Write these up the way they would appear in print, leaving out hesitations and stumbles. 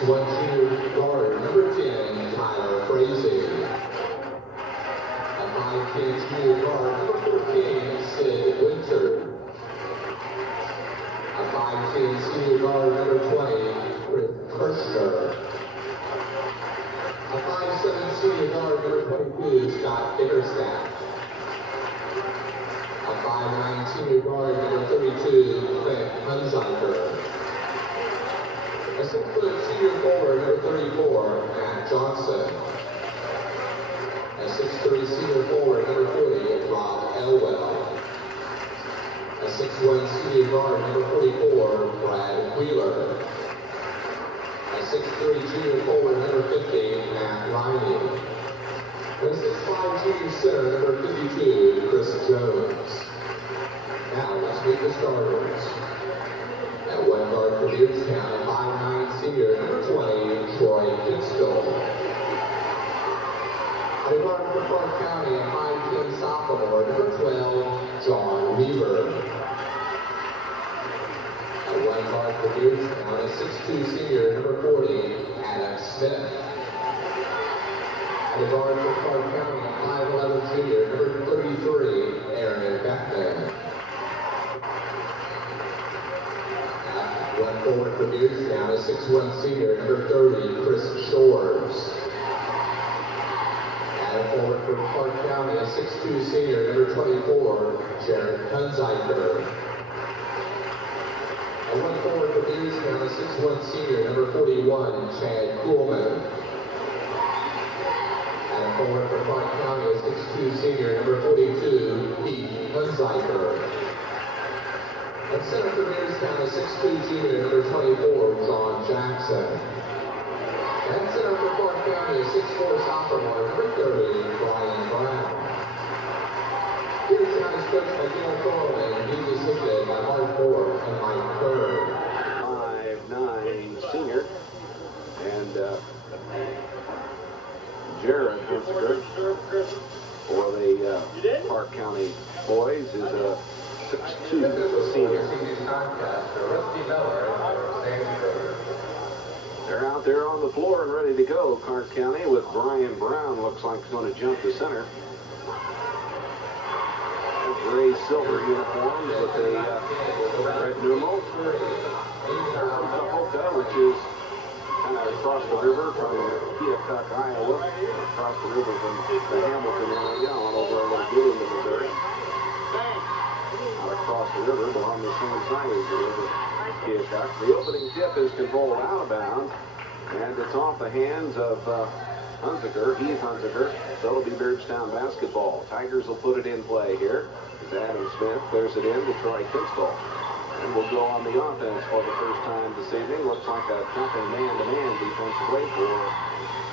6'1" junior guard, number 10, Tyler Frazee. At 5'10" junior guard, number 14, Sid Winter. At 5'10" senior guard, number 20, Chris Kirshner. At 5'7" senior guard, number 22, Scott Bickerstaff. At 5'9" senior guard, number 32, Clint Hunziker. A 6-foot senior forward, number 34, Matt Johnson. A 6'3" senior forward, number 40, Rob Elwell. A 6'1" senior guard, number 44, Brad Wheeler. A 6'3" junior forward, number 50, Matt Riney. And a 6'5" junior center, number 52, Chris Jones. Now let's meet the starters. At one guard for Beardstown, 5'9" senior, number 20, Troy Kinstall. At a guard for Clark County, 5'10" sophomore, number 12, John Weaver. At one guard for Beardstown, a 6'2" senior, number 40, Adam Smith. At a guard for Clark County, 5'11" junior, number 33, Aaron Beckman. One forward for Beardstown, a 6'1" senior, number 30, Chris Shores. And a forward for Clark County, a 6'2" senior, number 24, Jared Hunziker. And one forward for Beardstown, a 6'1" senior, number 41, Chad Kuhlman. And a forward for Clark County, a 6'2" senior, number 42, Pete Hunziker. And center for Beardstown, a 6'2" junior, number 24, John Jackson. And center for Clark County, a 6'4" sophomore, number 30, Brian Brown. Beardstown is coached by Gil Thorman, and he's assisted by Mark Moore and Mike Kerr. 5'9" senior, and Jared Hunziker for the Clark County boys is a 6'2" senior. They're out there on the floor and ready to go. Clark County with Brian Brown looks like he's going to jump to center. Gray silver uniforms with a red numeral. Polka, which is kind of across the river from Keokuk, Iowa, across the river from the Hamilton area on over a little bit into Missouri. Not across the river, but on the same side as the river, Keokuk. The opening tip is controlled out of bounds, and it's off the hands of Hunziker, Heath Hunziker. So it'll be Beardstown basketball. Tigers will put it in play here. As Adam Smith clears it in to Troy Kinstall. And we'll go on the offense for the first time this evening. Looks like a jumping man-to-man defensively for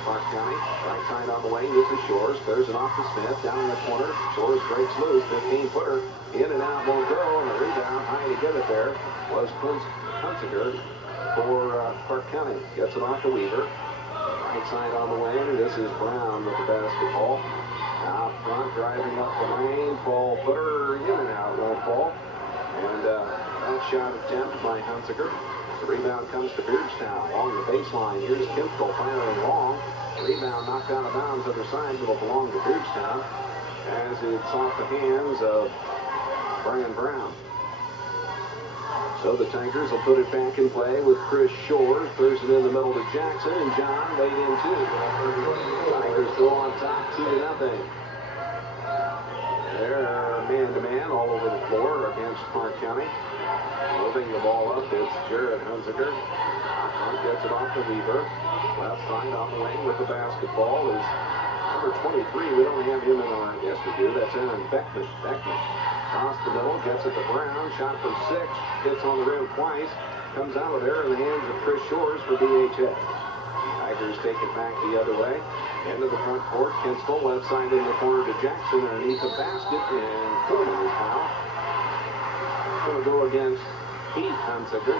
Clark County. Right side on the wing. This is Shores. Clears it off to Smith. Down in the corner. Shores breaks loose. 15-footer. In and out won't go. And the rebound high to get it there was Hunziker for Clark County. Gets it off to Weaver. Right side on the wing. This is Brown with the basketball. Out front, driving up the lane. 12-footer. In and out won't fall. And that shot attempt by Hunziker. The rebound comes to Beardstown along the baseline. Here's Kinstall firing long. Rebound knocked out of bounds other side. It'll belong to Beardstown as it's off the hands of Brian Brown. So the Tigers will put it back in play with Chris Shores. Clears it in the middle to Jackson, and John laid in two. Tigers go on top 2-0. They're man-to-man all over the floor against Clark County. Moving the ball up, it's Jared Hunziker. Gets it off to Weaver. Left side on the wing with the basketball is number 23. We don't have him in our, yes we do, that's Aaron Beckman. Across the middle, gets it to Brown. Shot from 6, hits on the rim twice. Comes out of there in the hands of Chris Shores for BHS. Tigers take it back the other way. Into the front court. Kinstall left side in the corner to Jackson underneath the basket. And Coleman is fouled. Going to go against Heath Hunziker.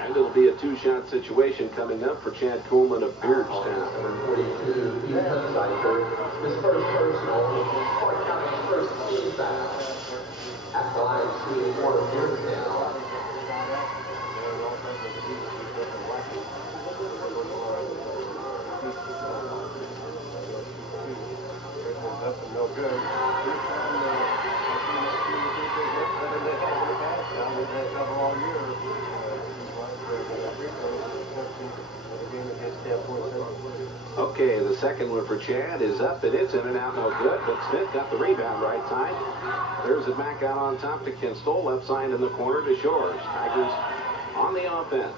And it'll be a two-shot situation coming up for Chad Coleman of Beardstown. Number 42, Heath Hunziker. His first personal, Clark County's first team foul. At the line, shooting for Beardstown. Okay, the second one for Chad is up, and it's in and out, no good. But Smith got the rebound right side. There's it back out on top to Kinstall. Left side in the corner to Shores. Tigers on the offense.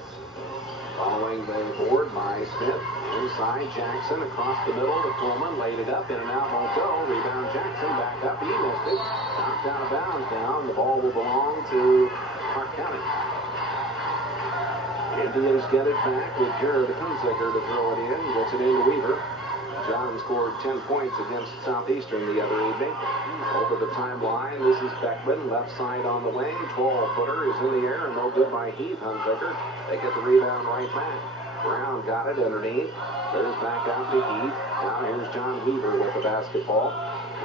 Following the board by Smith. Inside Jackson across the middle to Coleman. Laid it up, in and out, won't go. Rebound Jackson, back up. He missed it. Knocked out of bounds down. The ball will belong to Clark County. Indians get it back with Jared Hunziker to throw it in. Gets it into Weaver. John scored 10 points against Southeastern the other evening. Over the timeline, this is Beckman. Left side on the wing. 12-footer is in the air and no good by Heath Hunziker. They get the rebound right back. Brown got it underneath. There's back out to Heath. Now here's John Weaver with the basketball.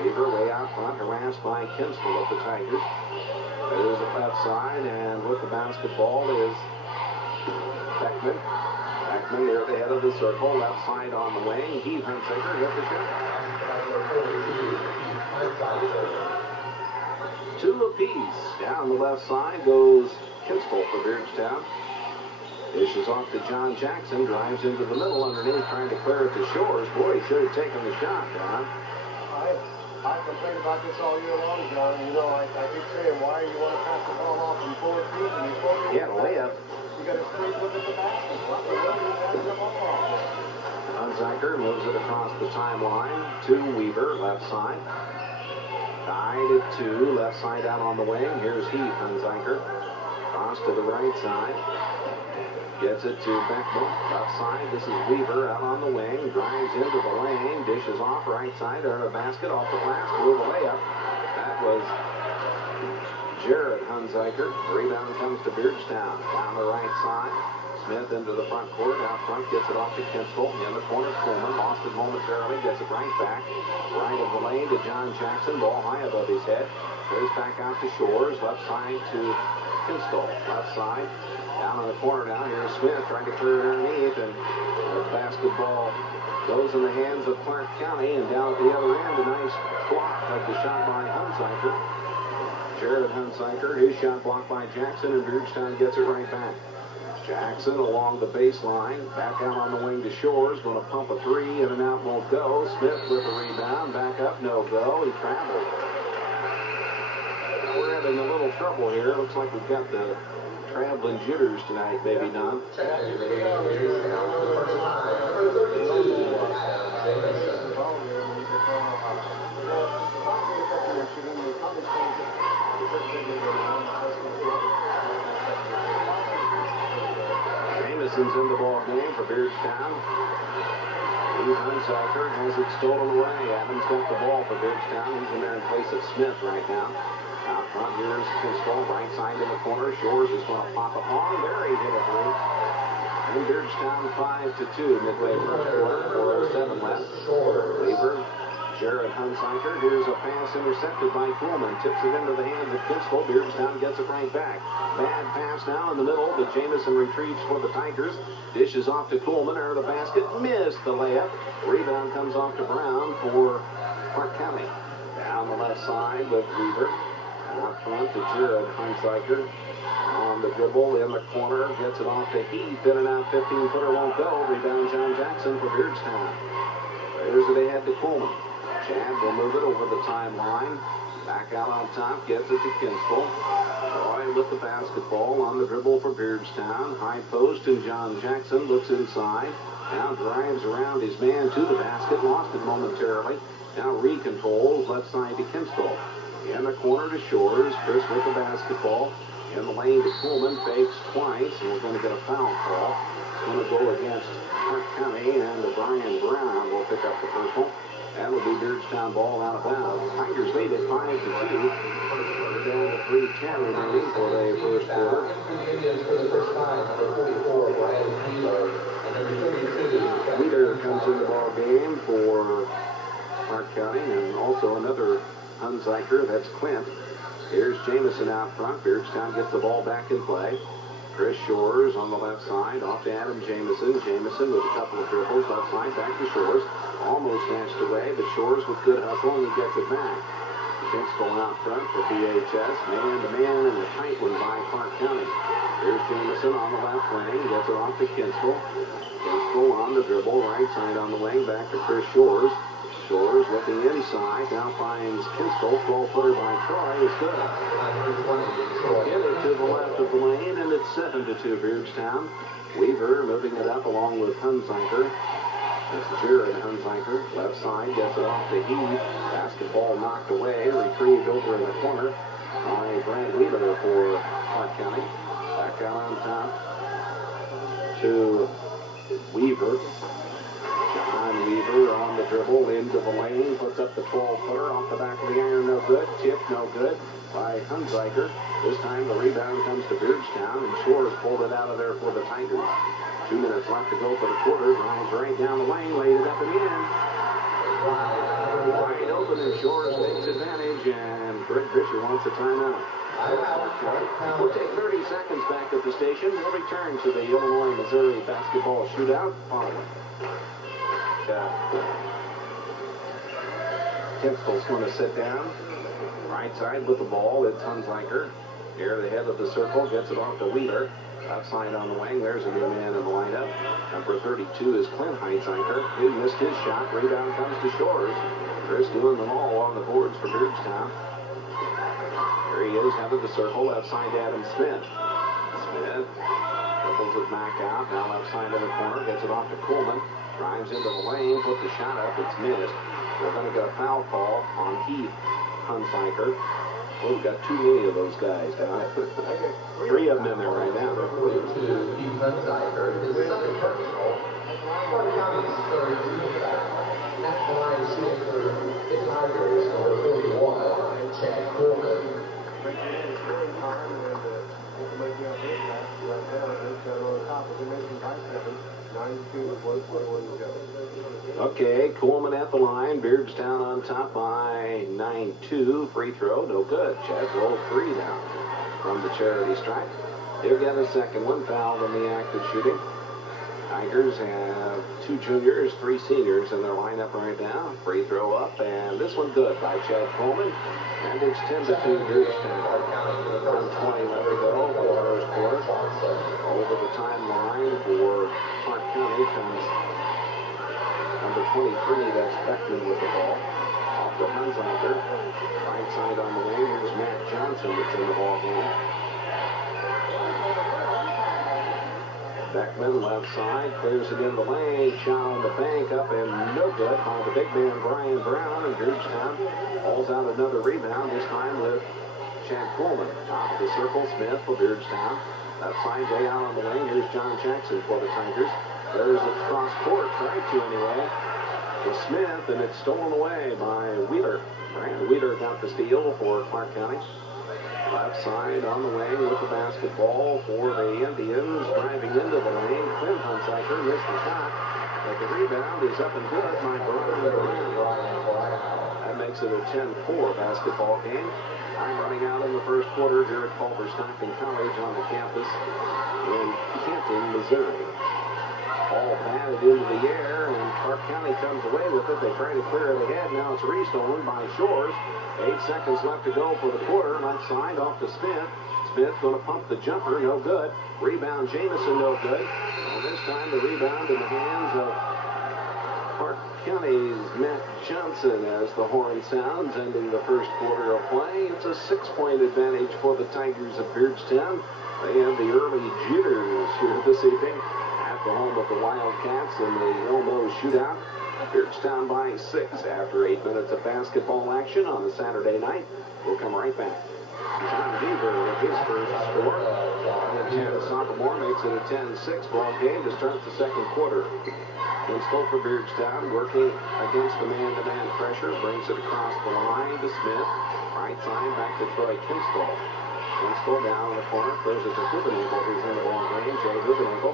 Weaver way out front, harassed by Kinstall of the Tigers. There's the left side, and with the basketball is Beckman. Beckman near the head of the circle, left side on the wing. Heath Hunziker hit the shot. 2 apiece. Down the left side goes Kinstall for Beardstown. Dishes off to John Jackson, drives into the middle underneath, trying to clear it to Shores. Boy, he should have taken the shot, John. I complain about this all year long, John. You know, I keep saying, why you want to pass the ball off in 4 feet and you're supposed to... Yeah, layup. You got to straight look at the basket. What the hell are you passing the ball off? Hunziker moves it across the timeline to Weaver, left side. Tied at 2, left side out on the wing. Here's Heath Hunziker. Cross to the right side. Gets it to Beckman, left side. This is Weaver out on the wing. Drives into the lane. Dishes off right side. Or a basket off the glass. Through the layup. That was Jared Hunziker. Rebound comes to Beardstown. Down the right side. Smith into the front court. Out front gets it off to Kinstall. In the corner, Coleman. Lost it momentarily. Gets it right back. Right of the lane to John Jackson. Ball high above his head. Goes back out to Shores. Left side to Kinstall. Left side. Down in the corner now. Here's Smith trying to clear it underneath. And the basketball goes in the hands of Clark County. And down at the other end, a nice block of the shot by Hunziker. Jared Hunziker, his shot blocked by Jackson, and Beardstown gets it right back. Jackson along the baseline, back out on the wing to Shores, going to pump a 3, in and out, won't go. Smith with the rebound, back up, no go. He traveled. We're having a little trouble here. Looks like we've got the traveling jitters tonight, maybe not. Jameson's in the ball game for Beardstown. Heath Hunziker has it stolen away. Adams got the ball for Beardstown. He's in there in place of Smith right now. Out front, here's Kinstall, right side in the corner. Shores is going to pop it on. There he hit it through. And Beardstown 5-2 midway first quarter. 4:07 left. Weaver, Jared Hunziker. Here's a pass intercepted by Coleman. Tips it into the hands of Kinstall. Beardstown gets it right back. Bad pass now in the middle, but Jamison retrieves for the Tigers. Dishes off to Coleman. Under the basket. Missed the layup. Rebound comes off to Brown for Clark County. Down the left side with Weaver. Out front to Jared Hunziker. On the dribble in the corner. Gets it off to Heath. In and out. 15-footer won't go. Rebound John Jackson for Beardstown. There's it ahead to Coleman. Chad will move it over the timeline. Back out on top. Gets it to Kinstall. Roy with the basketball on the dribble for Beardstown. High post, and John Jackson looks inside. Now drives around his man to the basket. Lost it momentarily. Now recontrols left side to Kinstall. In the corner to Shores. Chris with the basketball. In the lane to Coleman. Fakes twice. And we're going to get a foul call. It's going to go against Clark County. And Brian Brown will pick up the personal. That will be Beardstown ball out of bounds. Tigers lead at 5-2. We're down to 3:10 remaining for the first quarter. Wheeler comes in the ball game for Clark County, and also another Hunziker. That's Clint. Here's Jamison out front. Beardstown gets the ball back in play. Chris Shores on the left side, off to Adam Jamison. Jamison with a couple of dribbles, left side, back to Shores. Almost snatched away, but Shores with good hustle, and he gets it back. Kinstall out front for BHS. Man-to-man and a tight one by Clark County. Here's Jamison on the left wing. Gets it off to Kinstall. Kinstall on the dribble. Right side on the wing. Back to Chris Shores. Shores looking inside. Now finds Kinstall. 12-footer by Troy is good. Get it to the left of the lane, and it's 7-2 Beardstown. Weaver moving it up along with Hunziker. That's Jared Hunziker. Left side gets it off to Heath. Basketball knocked away. Retrieved over in the corner by Brad Wheeler for Clark County. Back out on top to Weaver. John Weaver on the dribble into the lane. Puts up the 12-footer off the back of the iron. No good. Chip no good by Hunziker. This time the rebound comes to Beardstown, and Shores pulled it out of there for the Tigers. 2 minutes left to go for the quarter. Drives right down the lane, laid it up and in. Wide open, and Shores takes advantage, and Greg Fisher wants a timeout. We'll take 30 seconds back at the station. We'll return to the Illinois-Missouri basketball shootout following. Kinstall's going to sit down. Right side with the ball. It's Hunziker. Near the head of the circle. Gets it off to Wheeler. Outside on the wing. There's a new man in the lineup. Number 32 is Clint Hunziker. He missed his shot. Rebound comes to Shores. Chris doing them all on the boards for Beardstown. There he is, head of the circle. Left side to Adam Smith. Smith dribbles it back out. Now left side in the corner. Gets it off to Coleman. Drives into the lane. Put the shot up. It's missed. We're going to get a foul call on Heath Hunziker. Oh, we've got too many of those guys down. 3 of them in there right now. To Heath Hunziker, his second personal. Clark County's third team foul. At the line shooting for the Tigers, number 41, Chad Coleman. Okay, Coleman at the line. Beardstown on top by 9-2. Free throw, no good. Chad rolled 3 down from the charity stripe. He'll get a second one. Fouled in the act of shooting. Tigers have 2 juniors, 3 seniors in their lineup right now. Free throw up, and this one good by Chad Coleman. And it's 10-2 Beardstown. 1:20 left to go for the first quarter. Over the timeline for Clark County comes number 23, that's Beckman with the ball. Off to Hunziker. Right side on the wing, here's Matt Johnson that's in the ball game. Beckman left side, clears it in the lane, shot on the bank, up and no good by the big man Brian Brown, and Beardstown hauls out another rebound, this time with Chad Coleman. Top of the circle, Smith for Beardstown. Left side, day out on the wing, here's John Jackson for the Tigers. There's a cross court, tried to anyway, to Smith, and it's stolen away by Wheeler. Brian Wheeler got the steal for Clark County. Left side on the wing with the basketball for the Indians. Driving into the lane. Clint Hunziker missed the shot. But the rebound is up and good by Brian Brown. That makes it a 10-4 basketball game. Time running out in the first quarter here at Culver-Stockton College on the campus in Canton, Missouri. Ball batted into the air, and Clark County comes away with it. They try to clear it ahead. Now it's restolen by Shores. 8 seconds left to go for the quarter. Left side off to Smith. Smith going to pump the jumper. No good. Rebound Jamison. No good. And this time the rebound in the hands of Clark County's Matt Johnson as the horn sounds, ending the first quarter of play. It's a 6-point advantage for the Tigers of Beardstown. They have the early jitters here this evening at the home of the Wildcats in the Elmo Shootout. Beardstown by 6 after 8 minutes of basketball action on a Saturday night. We'll come right back. John Weaver with his first score. And Chad sophomore makes it a 10-6 ball game to start the second quarter. Kinstall for Beardstown working against the man-to-man pressure. Brings it across the line to Smith. Right side back to Troy Kinstall. Kinstall down in the corner. Throws it to Hoovenagle, who's in the ball game. Jay Hoovenagle.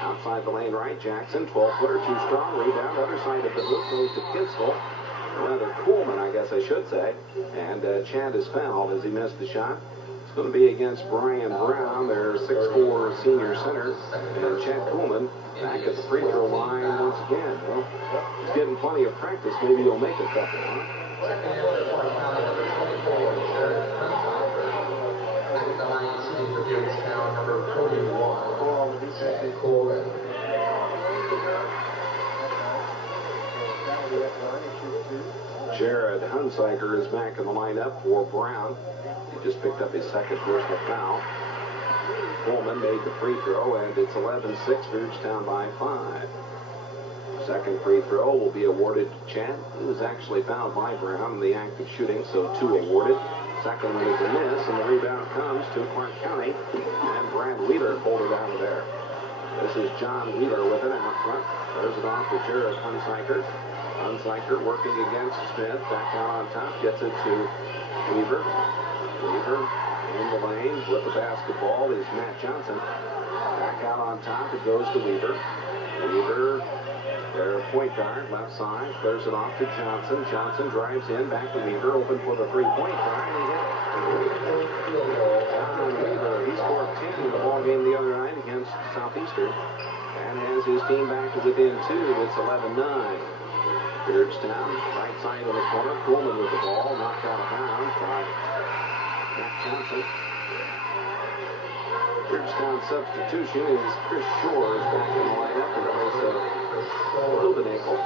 Outside the lane right, Jackson, 12-footer, too strong, rebound, other side of the hoop, goes to Kinstall. Rather Coleman, I guess I should say. And Chad is fouled as he missed the shot. It's going to be against Brian Brown, their 6'4 senior center. And Chad Coleman back at the free throw line once again. Well, he's getting plenty of practice, maybe you'll make a couple, huh? Second answer, Clark County, number 24, Jared Hunsiker. Back at the line, shooting for Beardstown, number 41, Chad Coleman. Jared Hunsiker is back in the lineup for Brown. He just picked up his second personal foul. Coleman made the free throw, and it's 11-6, Beardstown by 5. Second free throw will be awarded to Chad. He was actually fouled by Brown in the act of shooting, so 2 awarded. Second one is a miss, and the rebound comes to Clark County, and Brad Wheeler pulled it out of there. This is John Wheeler with it out front. There's it off to Jared Hunsiker. Hunsiker working against Smith. Back out on top. Gets it to Weaver. Weaver in the lane with the basketball is Matt Johnson. Back out on top. It goes to Weaver. Weaver, their point guard, left side. Clears it off to Johnson. Johnson drives in. Back to Weaver. Open for the three-point line. He hit. John Weaver, he scored 10 in the ball game the other night against Southeastern. And has his team back to within 2. It's 11-9. Beardstown, right side of the corner. Coleman with the ball, knocked out of bounds by Matt Johnson. Beardstown substitution is Chris Shores back in the lineup in place of Rubenacle.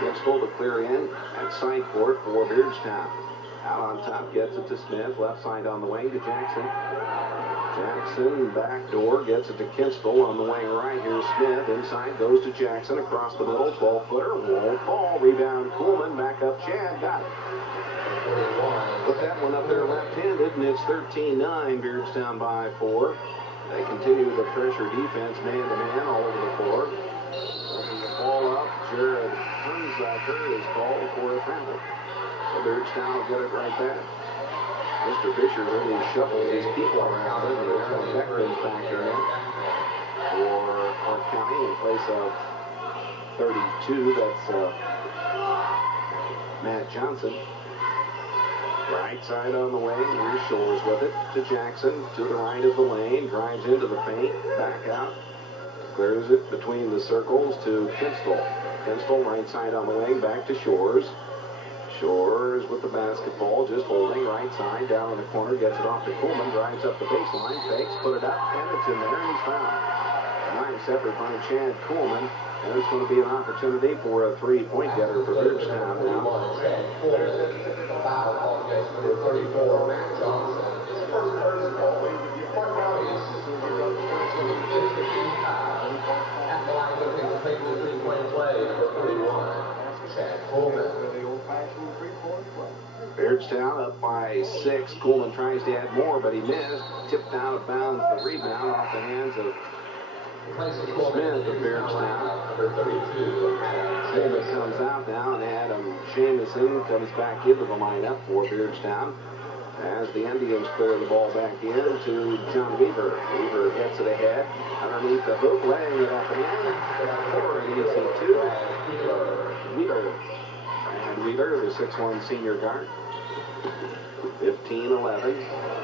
Kinstall to clear in at side court for Beardstown. Out on top, gets it to Smith. Left side on the wing to Jackson. Jackson, back door, gets it to Kinstall on the wing right. Here's Smith. Inside, goes to Jackson. Across the middle, 12-footer. Won't fall. Rebound, Coleman. Back up, Chad. Got it. Put that one up there left-handed, and it's 13-9. Beardstown by 4. They continue the pressure defense, man-to-man, all over the floor. Bringing the ball up, Jared Hunsiker is called for a foul. So Beardstown will get it right back. Mr. Fisher really shuffled his people around it. And Aaron Beckman's back in for Clark County in place of 32. That's Matt Johnson. Right side on the wing. Here's Shores with it to Jackson. To the right of the lane. Drives into the paint. Back out. Clears it between the circles to Kinstall. Kinstall right side on the wing. Back to Shores. Shores with the basketball, just holding right side, down in the corner, gets it off to Coleman, drives up the baseline, fakes, put it up, and it's in there, and he's fouled. A nice effort by Chad Coleman, and there's going to be an opportunity for a three-point getter for Beardstown now. Foul called against number 34, Matt Johnson. His first personal. Clark County's fifth foul. At the line looking to take the three-point play, number 31, Chad Coleman. Beardstown up by 6. Coleman tries to add more, but he missed. Tipped out of bounds. The rebound off the hands of Smith of Beardstown. Jamison comes out now, and Adam Jamison comes back into the lineup for Beardstown as the Indians clear the ball back in to John Weaver. Weaver gets it ahead underneath the hoop, laying it up and in for an easy 2. Wheeler. And Wheeler, the 6'1 senior guard. 15-11.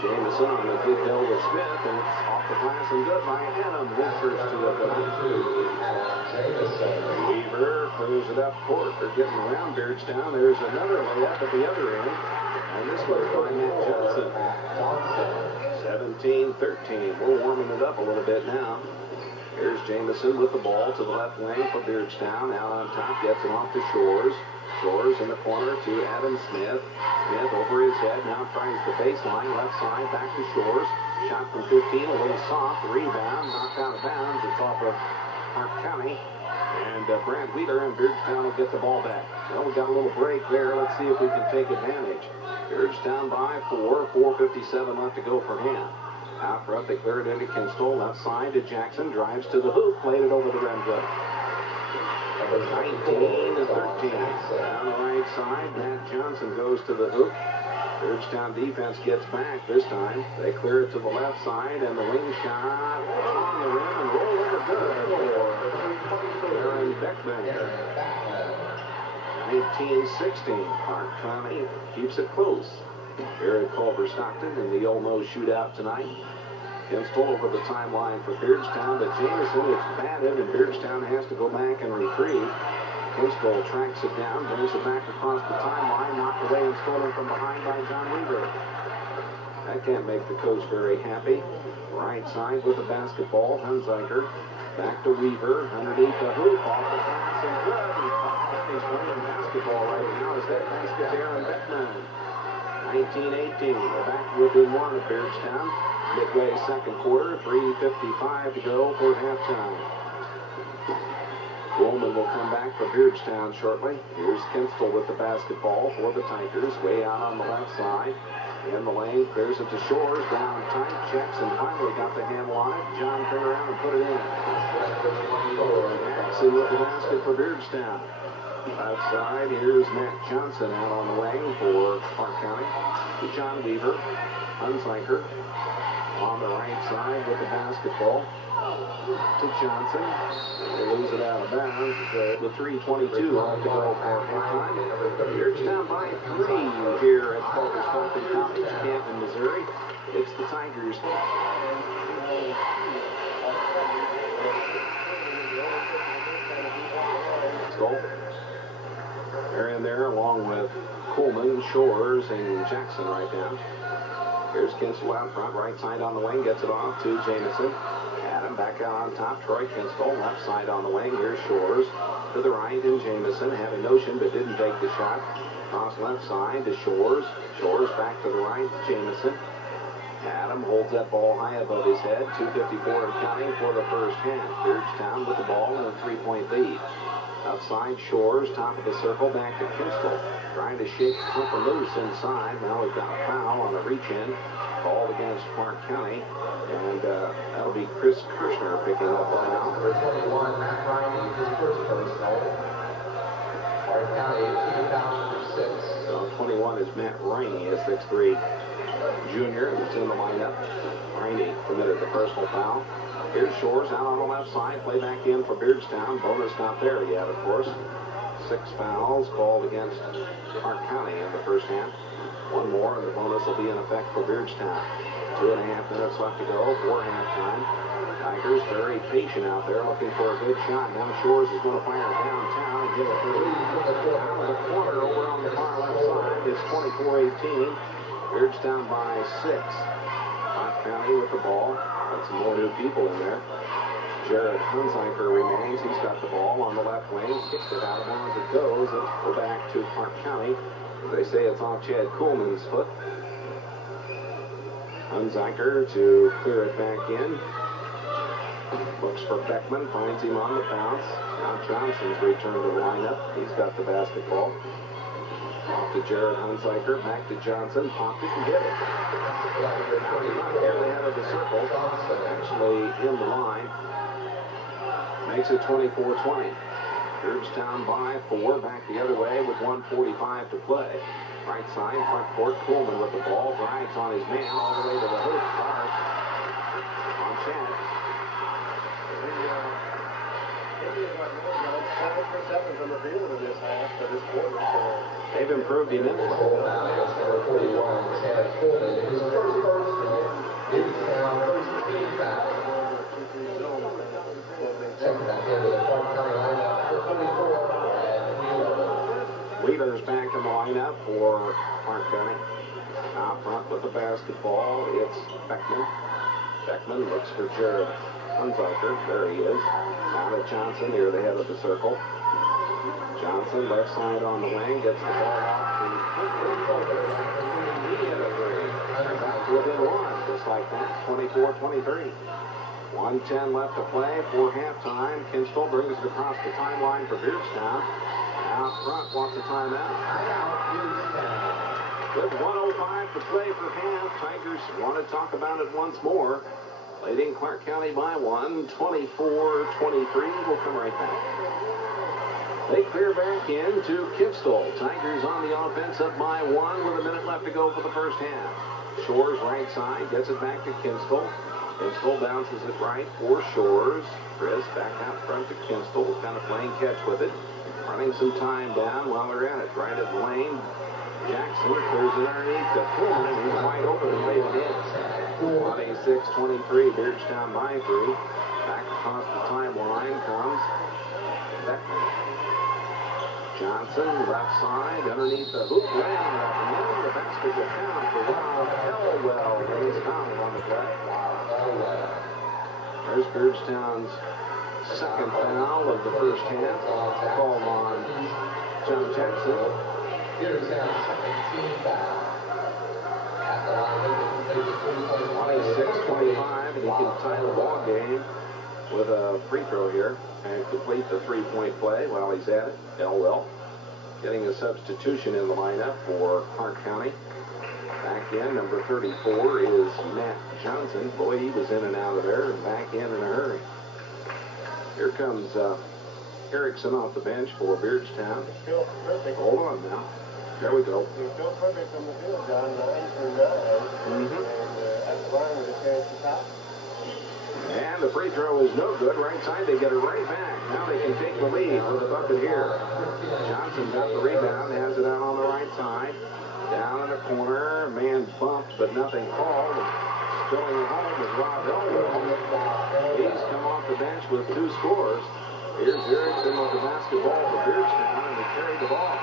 Jamison on the good hill with Smith, and it's off the glass and good by Adam. His first 2 of the night. Weaver clears it up court. They're getting around Beardstown. There's another layup at the other end, and this was by Matt Johnson. 17-13. We're warming it up a little bit now. Here's Jamison with the ball to the left wing for Beardstown. Out on top, gets it off to Shores. Shores in the corner to Adam Smith. Smith over his head, now tries the baseline, left side, back to Shores. Shot from 15, a little soft, rebound, knocked out of bounds. It's off of Clark County. And Brad Wheeler and Beardstown will get the ball back. Well, we got a little break there. Let's see if we can take advantage. Beardstown by 4, 4:57 left to go for him. Out front, they clear it into Kinstall, left side to Jackson, drives to the hoop, played it over the rim hook. 19-13. Down the right side, Matt Johnson goes to the hoop. Beardstown defense gets back this time. They clear it to the left side, and the wing shot on the rim and roll over good for Aaron Beckman. 19-16. Clark County keeps it close. Here at Culver-Stockton in the Olmo Shootout tonight. Kinstall over the timeline for Beardstown, but Jameson is batted, and Beardstown has to go back and retrieve. Kinstall tracks it down, brings it back across the timeline, knocked away and stolen from behind by John Weaver. That can't make the coach very happy. Right side with the basketball, Hunziker. Back to Weaver, underneath the hoop, off the pass, and good. He's playing basketball right now as that basket to Aaron Beckman. 19-18, back within one of Beardstown. Midway second quarter, 3:55 to go for halftime. Roman will come back for Beardstown shortly. Here's Kinstall with the basketball for the Tigers, way out on the left side. In the lane, clears it to Shores, down tight, checks, and finally got the handle on it. John turned around and put it in. Jackson with the basket for Beardstown. Left side, here's Matt Johnson out on the wing for Park County. To John Weaver. Hunziker on the right side with the basketball. To Johnson. They lose it out of bounds. The 3:22 left to go for halftime. Beardstown by 3 here at Culver-Stockton College, Canton, Missouri. It's the Tigers. They're in there along with Coleman, Shores, and Jackson right now. Here's Kinstall out front, right side on the wing, gets it off to Jameson. Adam back out on top, Troy Kinstall, left side on the wing. Here's Shores to the right, and Jameson had a notion but didn't take the shot. Cross left side to Shores. Shores back to the right, Jameson. Adam holds that ball high above his head. 2:54 and counting for the first half. Beardstown with the ball and a 3-point lead. Outside Shores, top of the circle, back to Kinstall. Trying to shake something loose inside. Now we've got a foul on a reach-in. Called against Park County. And that'll be Chris Kirshner picking up the foul. Number 21, Matt Riney, his first personal. Park County, 2006. So 21 is Matt Riney, a 6'3" junior who's in the lineup. Riney committed the personal foul. Here's Shores out on the left side. Play back in for Beardstown. Bonus not there yet, of course. 6 fouls called against Park County in the first half. One more, and the bonus will be in effect for Beardstown. 2.5 minutes left to go for halftime. Tigers very patient out there, looking for a good shot. Now Shores is going to fire downtown and hit a three. Out of the corner over on the far left side. It's 24-18. Beardstown by 6. Park County with the ball. Got some more new people in there. Jared Hunziker remains. He's got the ball on the left wing. Kicks it out of bounds. It goes. It'll go back to Park County. They say it's off Chad Coleman's foot. Hunziker to clear it back in. Looks for Beckman. Finds him on the bounce. Now Johnson's returned to the lineup. He's got the basketball. Off to Jared Hunziker. Back to Johnson. Popped it and hit it. Here they head of the circle. Actually in the line. Makes it 24-20. Beardstown by 4. Back the other way with 1:45 to play. Right side, front court. Coleman with the ball. Drives on his man all the way to the hoop. Hard on Chad. They've improved immensely. Number 41, Chad Coleman. His first personal, Beardstown, first team foul. Second back into the Park County lineup for 24 and Wheeler's back in the lineup for Park County. Out front with the basketball, it's Beckman. Beckman looks for Jared Hunziker. There he is. Now to Johnson near the head of the circle. Johnson, left side on the wing, gets the ball off to back within one, just like that. 24-23. 1:10 left to play for halftime. Kinstall brings it across the timeline for Beardstown. Out front wants a timeout. With 1:05 to play for half, Tigers want to talk about it once more. Leading Clark County by 1, 24-23. We'll come right back. They clear back in to Kinstall. Tigers on the offense up by 1 with a minute left to go for the first half. Shores right side, gets it back to Kinstall. Kinstall bounces it right for Shores. Chris back out front to Kinstall, kind of playing catch with it. Running some time down while they're at it. Right at the lane. Jackson clears it underneath the Coleman, and he's wide open and lays it in. 26-23, Beardstown by 3. Back across the timeline comes Beckman. Johnson, left side, underneath the hoop ring, in the basket to count for Rob Elwell, and he's fouled on the play. There's Beardstown's second foul of the first half, called on John Jackson. Beardstown's second team foul. At the line, 26-25, and he can tie the ball game with a free throw here and complete the three-point play while he's at it. Elwell getting a substitution in the lineup for Clark County. Back in, number 34 is Matt Johnson. Boy, he was in and out of there and back in a hurry. Here comes Erickson off the bench for Beardstown. Hold on now. There we go. You're still perfect from the field, John. 9 for 9. And at the line with a chance to top. And the free throw is no good. Right side, they get it right back. Now they can take the lead with a bucket here. Johnson got the rebound, has it out on the right side. Down in the corner, man bumped, but nothing called. Going home with Rob Elwell. He's come off the bench with 2 scores. Here's Erickson with the basketball for Beardstown, and they carried the ball.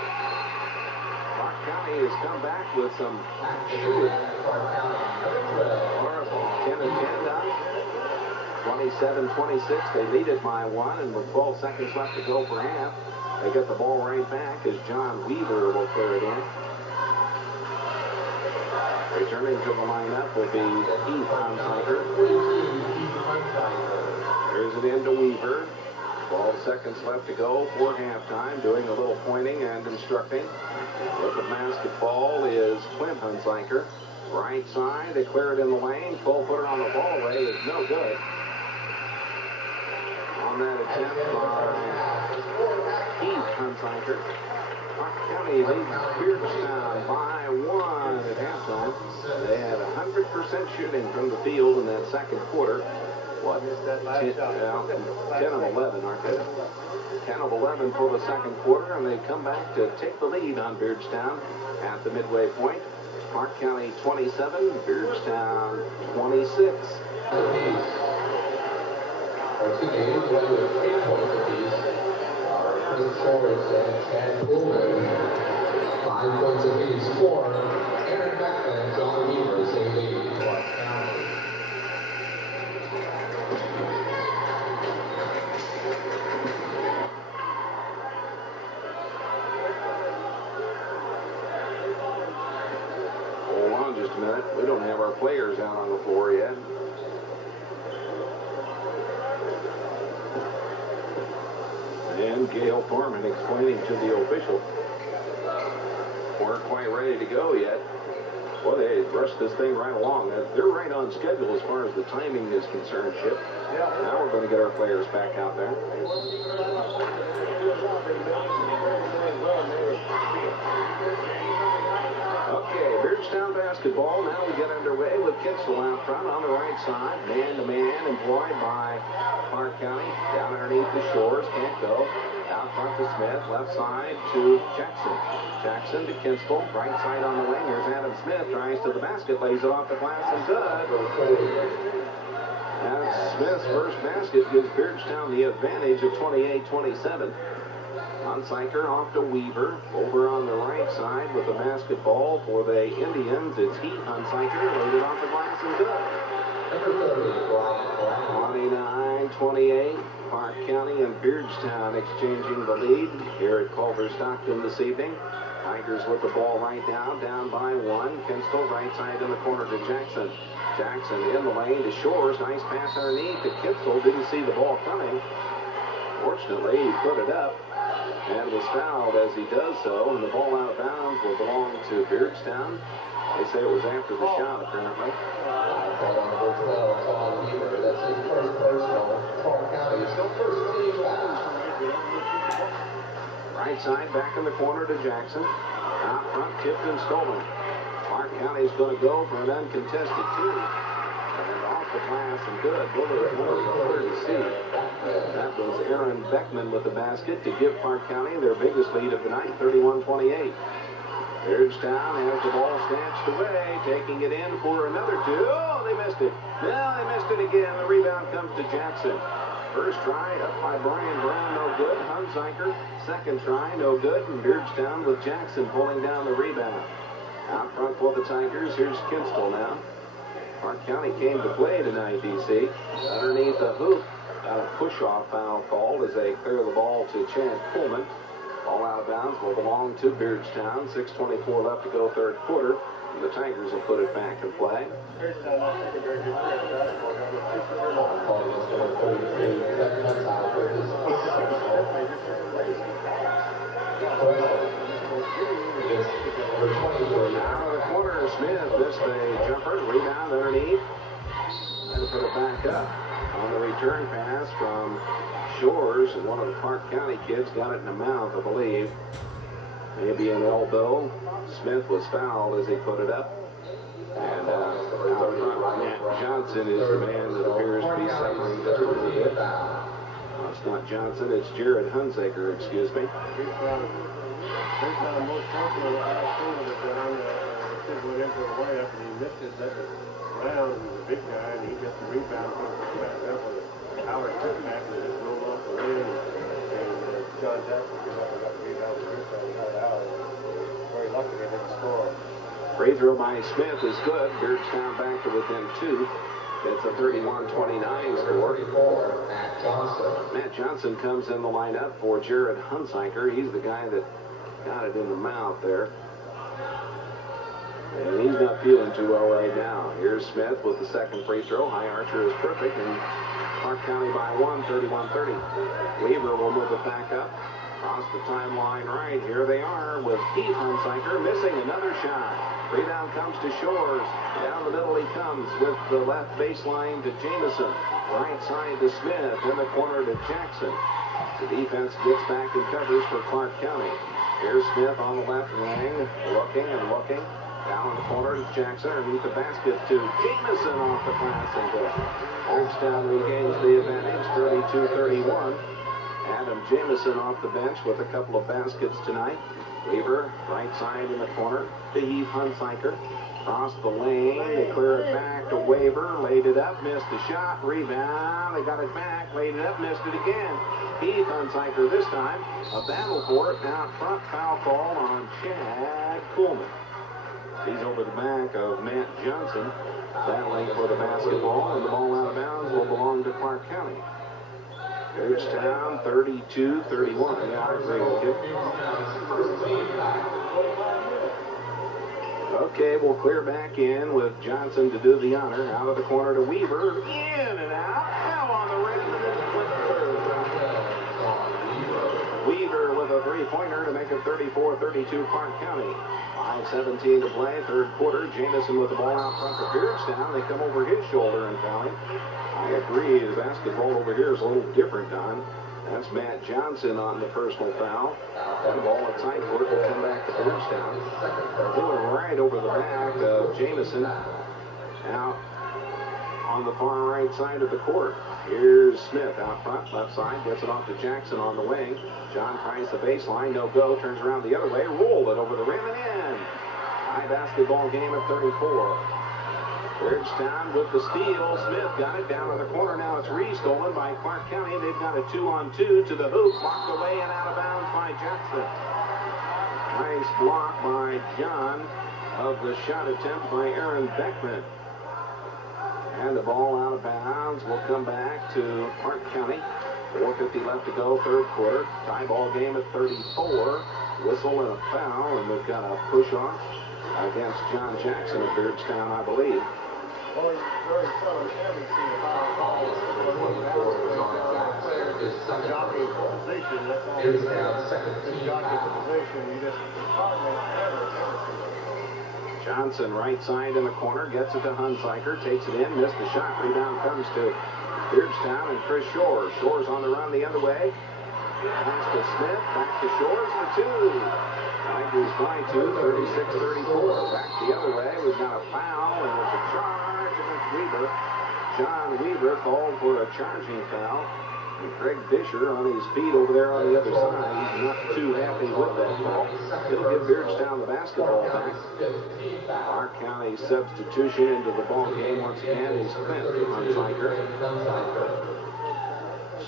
Clark County has come back with some shooting. 10-10 up. 27-26. They lead it by 1, and with 12 seconds left to go for half, they get the ball right back as John Weaver will clear it in. Returning to the lineup will be Heath Hunsiker. Here's it into Weaver. 12 seconds left to go for halftime, doing a little pointing and instructing. With the basketball is Clint Hunsiker. Right side, they clear it in the lane. 12-footer on the ball away is no good. On that attempt by Heath Hunsiker. Clark County leads Beardstown by 1 at halftime. They had 100% shooting from the field in that second quarter. 10 of 11, aren't they? 10 of 11 for the second quarter, and they come back to take the lead on Beardstown at the midway point. Clark County 27, Beardstown 26. Our 2 games went with 3 points apiece. Chris Shores and Chad Pullman, 5 points apiece for Aaron Beckman, John Weaver, same lead in Clark County. Hold on just a minute. We don't have our players out on the floor yet. And Gail Thorman explaining to the official, weren't quite ready to go yet. Well, they rushed this thing right along. They're right on schedule as far as the timing is concerned, Chip. Now we're going to get our players back out there. Okay, Beardstown basketball. Now we get underway with Kitzel out front on the right side. Man-to-man employed by Clark County. Down underneath the Shores. Can't go. Out front to Smith. Left side to Jackson. Jackson to Kinstall. Right side on the wing. Here's Adam Smith. Tries to the basket. Lays it off the glass and good. That's Smith's first basket. Gives Beardstown the advantage of 28-27. Hunsiker off to Weaver. Over on the right side with the basketball for the Indians. It's Heath Hunsiker. Laid it off the glass and good. 29-28. Clark County and Beardstown exchanging the lead here at Culver-Stockton this evening. Tigers with the ball right now, down by 1. Kinstall right side in the corner to Jackson. Jackson in the lane to Shores. Nice pass underneath to Kinstall. Didn't see the ball coming. Fortunately, he put it up and was fouled as he does so, and the ball out of bounds will belong to Beardstown. They say it was after the shot, apparently. Number 12, Tom Weaver. That's his first personal. Clark County still first team foul. Right side back in the corner to Jackson. Out front, tipped and stolen. Clark County is going to go for an uncontested 2. And off the glass and good. Bullard to see. That was Aaron Beckman with the basket to give Clark County their biggest lead of the night, 31-28. Beardstown has the ball snatched away, taking it in for another two. Oh, they missed it. No, they missed it again. The rebound comes to Jackson. First try up by Brian Brown, no good. Hunziker, second try, no good. And Beardstown with Jackson pulling down the rebound. Out front for the Tigers, here's Kinstall now. Clark County came to play tonight, DC. Underneath the hoop, got a push-off foul called as they clear the ball to Chad Coleman. Ball out of bounds will belong to Beardstown. 6:24 left to go, third quarter. And the Tigers will put it back in play. Out of the corner, Smith missed a jumper. Rebound underneath. And put it back up. On the return pass from Shores, and one of the Clark County kids got it in the mouth, I believe. Maybe an elbow. Smith was fouled as he put it up. And out front, Matt Johnson is the man that appears to be suffering just a little bit. It's not Johnson, it's Jared Hunziker, excuse me. Beardstown most comfortable last quarter that down the kid went into the way after he missed it. That was Brown, the big guy, and he got the rebound, put it back up with a power cut back and just rolled off the rim. And John Jackson came up and got the rebound and Beardstown got it out. Very lucky they didn't score. Free throw by Smith is good. Beardstown back to within two. It's a 31-29 score. Matt Johnson comes in the lineup for Jared Hunziker. He's the guy that got it in the mouth there. And he's not feeling too well right now. Here's Smith with the second free throw. High Archer is perfect. And Clark County by one, 31-30. Weaver will move it back up. Across the timeline right. Here they are with Heath Hunziker missing another shot. Rebound comes to Shores. Down the middle he comes with the left baseline to Jamison. Right side to Smith. In the corner to Jackson. The defense gets back and covers for Clark County. Here's Smith on the left wing. Looking and looking. Down in the corner to Jackson. Underneath the basket to Jamison off the glass. And Beardstown regains the advantage. 32-31. Adam Jamison off the bench with a couple of baskets tonight. Weaver, right side in the corner to Heath Hunziker. Across the lane, they clear it back to Weaver. Laid it up, missed the shot. Rebound, they got it back. Laid it up, missed it again. Heath Hunziker this time. A battle for it. Now front foul call on Chad Coleman. He's over the back of Matt Johnson. Battling for the basketball, and the ball out of bounds will belong to Clark County. Beardstown 32-31. Yeah, I agree with you. Okay, we'll clear back in with Johnson to do the honor. Out of the corner to Weaver. In and out. Fell on the rim and then went through. Weaver with a three-pointer to make it 34-32 Clark County. 5:17 to play, third quarter. Jamison with the ball out front for Beardstown. They come over his shoulder and foul him. I agree, the basketball over here is a little different, Don. That's Matt Johnson on the personal foul. And the ball at tight court will come back to Beardstown. Going right over the back of Jamison. Out on the far right side of the court. Here's Smith out front, left side, gets it off to Jackson on the wing. John tries the baseline, no go, turns around the other way, rolled it over the rim and in. High basketball game at 34. Beardstown with the steal. Smith got it down in the corner. Now it's restolen by Clark County. They've got a 2-on-2 to the hoop. Blocked away and out of bounds by Jackson. Nice block by John of the shot attempt by Aaron Beckman. And the ball out of bounds will come back to Clark County. 4:50 left to go, third quarter. Tie ball game at 34. Whistle and a foul, and we've got a push off against John Jackson of Beardstown, I believe. Well, very seldom ever see a foul call. Jockey position, that's all. It's jockey position. You just hardly ever see it. Johnson, right side in the corner, gets it to Hunziker, takes it in, missed the shot. Rebound comes to Beardstown and Chris Shores. Shores on the run the other way. Pass to Smith, back to Shores for two. Tigers by two, 36-34. Back the other way, we've got a foul, and there's a charge against Weaver. John Weaver called for a charging foul. Greg Fisher on his feet over there on the other side. He's not too happy with that ball. It'll give Beardstown the basketball back. Clark County substitution into the ball game once again is Clint Hunziker.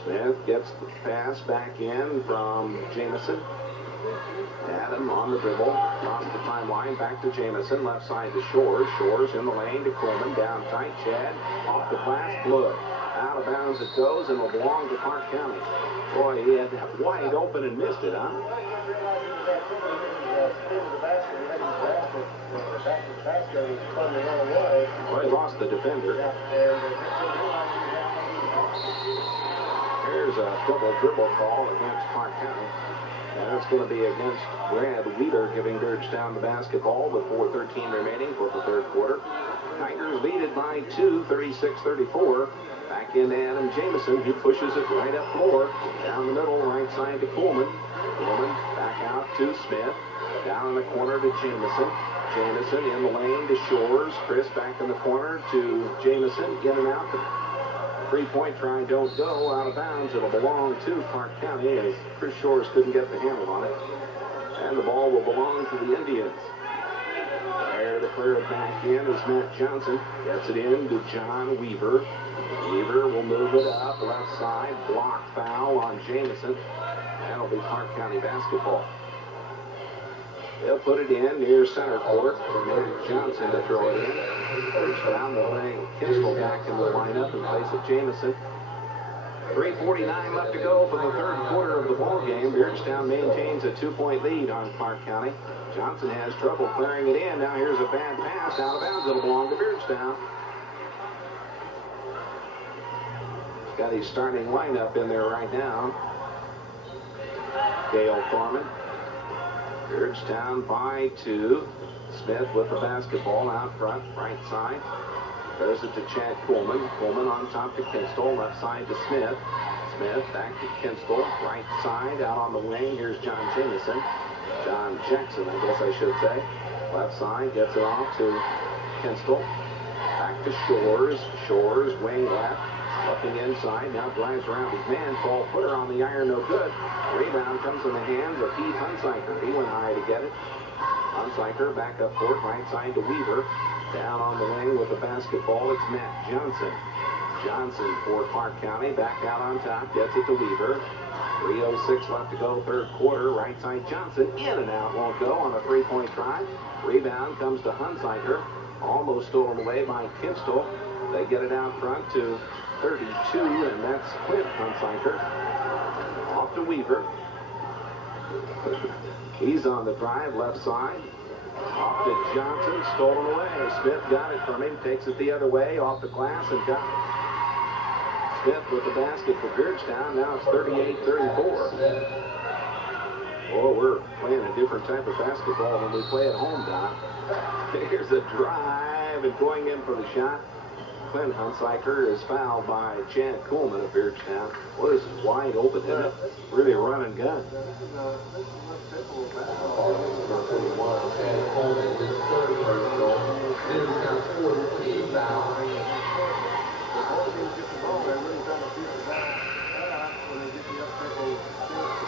Smith gets the pass back in from Jamison. Adam on the dribble, across the timeline, back to Jamison, left side to Shores. Shores in the lane to Coleman, down tight, Chad, off the glass, Blood. Out of bounds it goes and will belong to Clark County. Boy, he had that wide open and missed it, huh? Well, he lost the defender. Here's a double dribble call against Clark County. And it's going to be against Brad Wheeler, giving Beardstown the basketball with 4:13 remaining for the third quarter. Tigers lead it by 2, 36-34. Back into Adam Jamison. He pushes it right up floor. Down the middle, right side to Coleman. Coleman back out to Smith. Down in the corner to Jamison. Jamison in the lane to Shores. Chris back in the corner to Jamison. In and out. Three-point try don't go, out of bounds. It'll belong to Clark County as Chris Shores couldn't get the handle on it. And the ball will belong to the Indians. There to clear it back in is Matt Johnson. Gets it in to John Weaver. Weaver will move it up left side. Block foul on Jamison. That'll be Clark County basketball. They'll put it in near center court for Matt Johnson to throw it in. Down the lane, Kinsel back in the lineup in place of Jamison. 3:49 left to go for the third quarter of the ball game. Beardstown maintains a 2-point lead on Clark County. Johnson has trouble clearing it in. Now here's a bad pass out of bounds. It'll belong to Beardstown. He's got his starting lineup in there right now. Dale Thorman. Beardstown by 2. Smith with the basketball out front, right side. Throws it to Chad Coleman. Coleman on top to Kinsel, left side to Smith. Smith back to Kinsel, right side, out on the wing. Here's John Jamison. John Jackson, I guess I should say. Left side, gets it off to Kinsel. Back to Shores. Shores, wing left. Looking inside, now drives around his man. 12-footer on the iron, no good. Rebound comes in the hands of Heath Hunziker. He went high to get it. Hunziker back up court, right side to Weaver. Down on the wing with the basketball, it's Matt Johnson. Johnson for Clark County, back out on top, gets it to Weaver. 3:06 left to go, third quarter. Right side Johnson, in and out, won't go on a three-point try. Rebound comes to Hunziker. Almost stolen away by Kinsel. They get it out front to 32, and that's Clint Hunziker. Off to Weaver. He's on the drive, left side. Off to Johnson, stolen away. Smith got it from him, takes it the other way, off the glass, and got it. Smith with the basket for Beardstown. Now it's 38-34. Oh, we're playing a different type of basketball than we play at home, Don. Here's a drive, and going in for the shot. Clint Hunziker is fouled by Chad Coleman of Beardstown. Well, this is wide open, isn't it? Really a run and gun.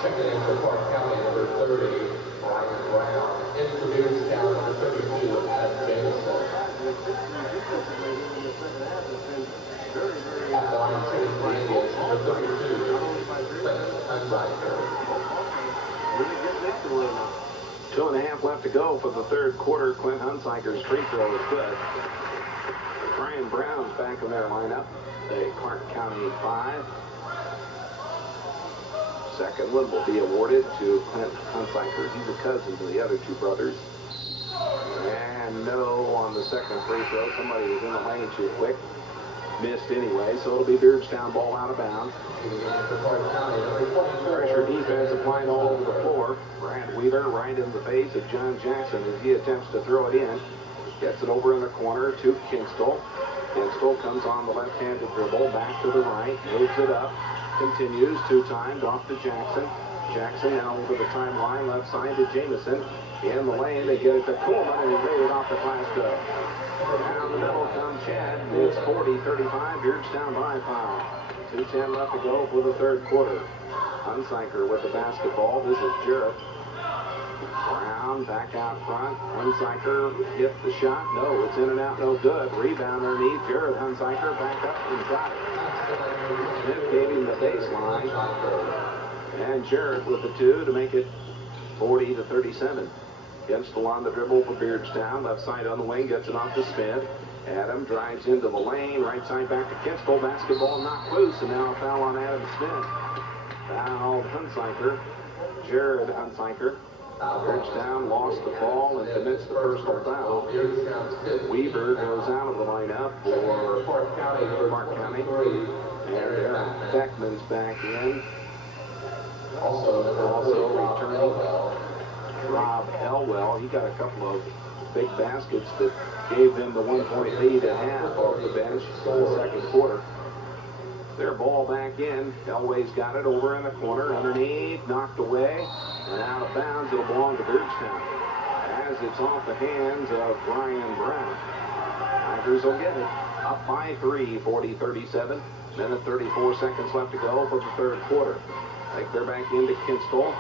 Checking in for Clark County, number 30, Ryan Brown. In for Beardstown, number 32, Adam Jamison. At the line, shooting for Indians, number 32, Clint Hunziker. 2.5 left to go for the third quarter. Clint Hunziker's free throw is good. Brian Brown's back in their lineup. The Clark County 5. Second one will be awarded to Clint Hunziker. He's a cousin to the other two brothers. And no on the second free throw. Somebody was in the lane too quick. Missed anyway, so it'll be Beardstown ball out of bounds. Pressure defense applied all over the floor. Brad Wheeler right in the face of John Jackson as he attempts to throw it in. Gets it over in the corner to Kinsel. Kinsel comes on the left-handed dribble, back to the right, moves it up, continues, two-timed, off to Jackson. Jackson now over the timeline, left side to Jamison. In the lane, they get it to Coleman, and he made it off the glass go. Down the middle comes Chad. It's 40-35, Beardstown by foul. 2:10 left to go for the third quarter. Hunziker with the basketball. This is Jarrett. Brown back out front. Hunziker gets the shot. No, it's in and out, no good. Rebound underneath. Jarrett Hunziker back up and got it. Smith gave him the baseline. And Jarrett with the two to make it 40-37. Kinstall on the dribble for Beardstown. Left side on the wing, gets it off to Smith. Adam drives into the lane. Right side back to Kinstall. Basketball knocked loose, and now a foul on Adam Smith. Fouled Hunziker. Jared Hunziker. Beardstown lost the ball and commits the personal foul. Weaver goes out of the lineup for Park County. And Beckman's back in. Also returning Rob Elwell. He got a couple of big baskets that gave them the 1-point lead at half off the bench in the second quarter. Their ball back in. Elway's got it over in the corner. Underneath, knocked away, and out of bounds. It'll belong to Beardstown as it's off the hands of Brian Brown. Tigers will get it. Up by 3, 40-37. Minute 34 seconds left to go for the third quarter. Take their back into Kinstall.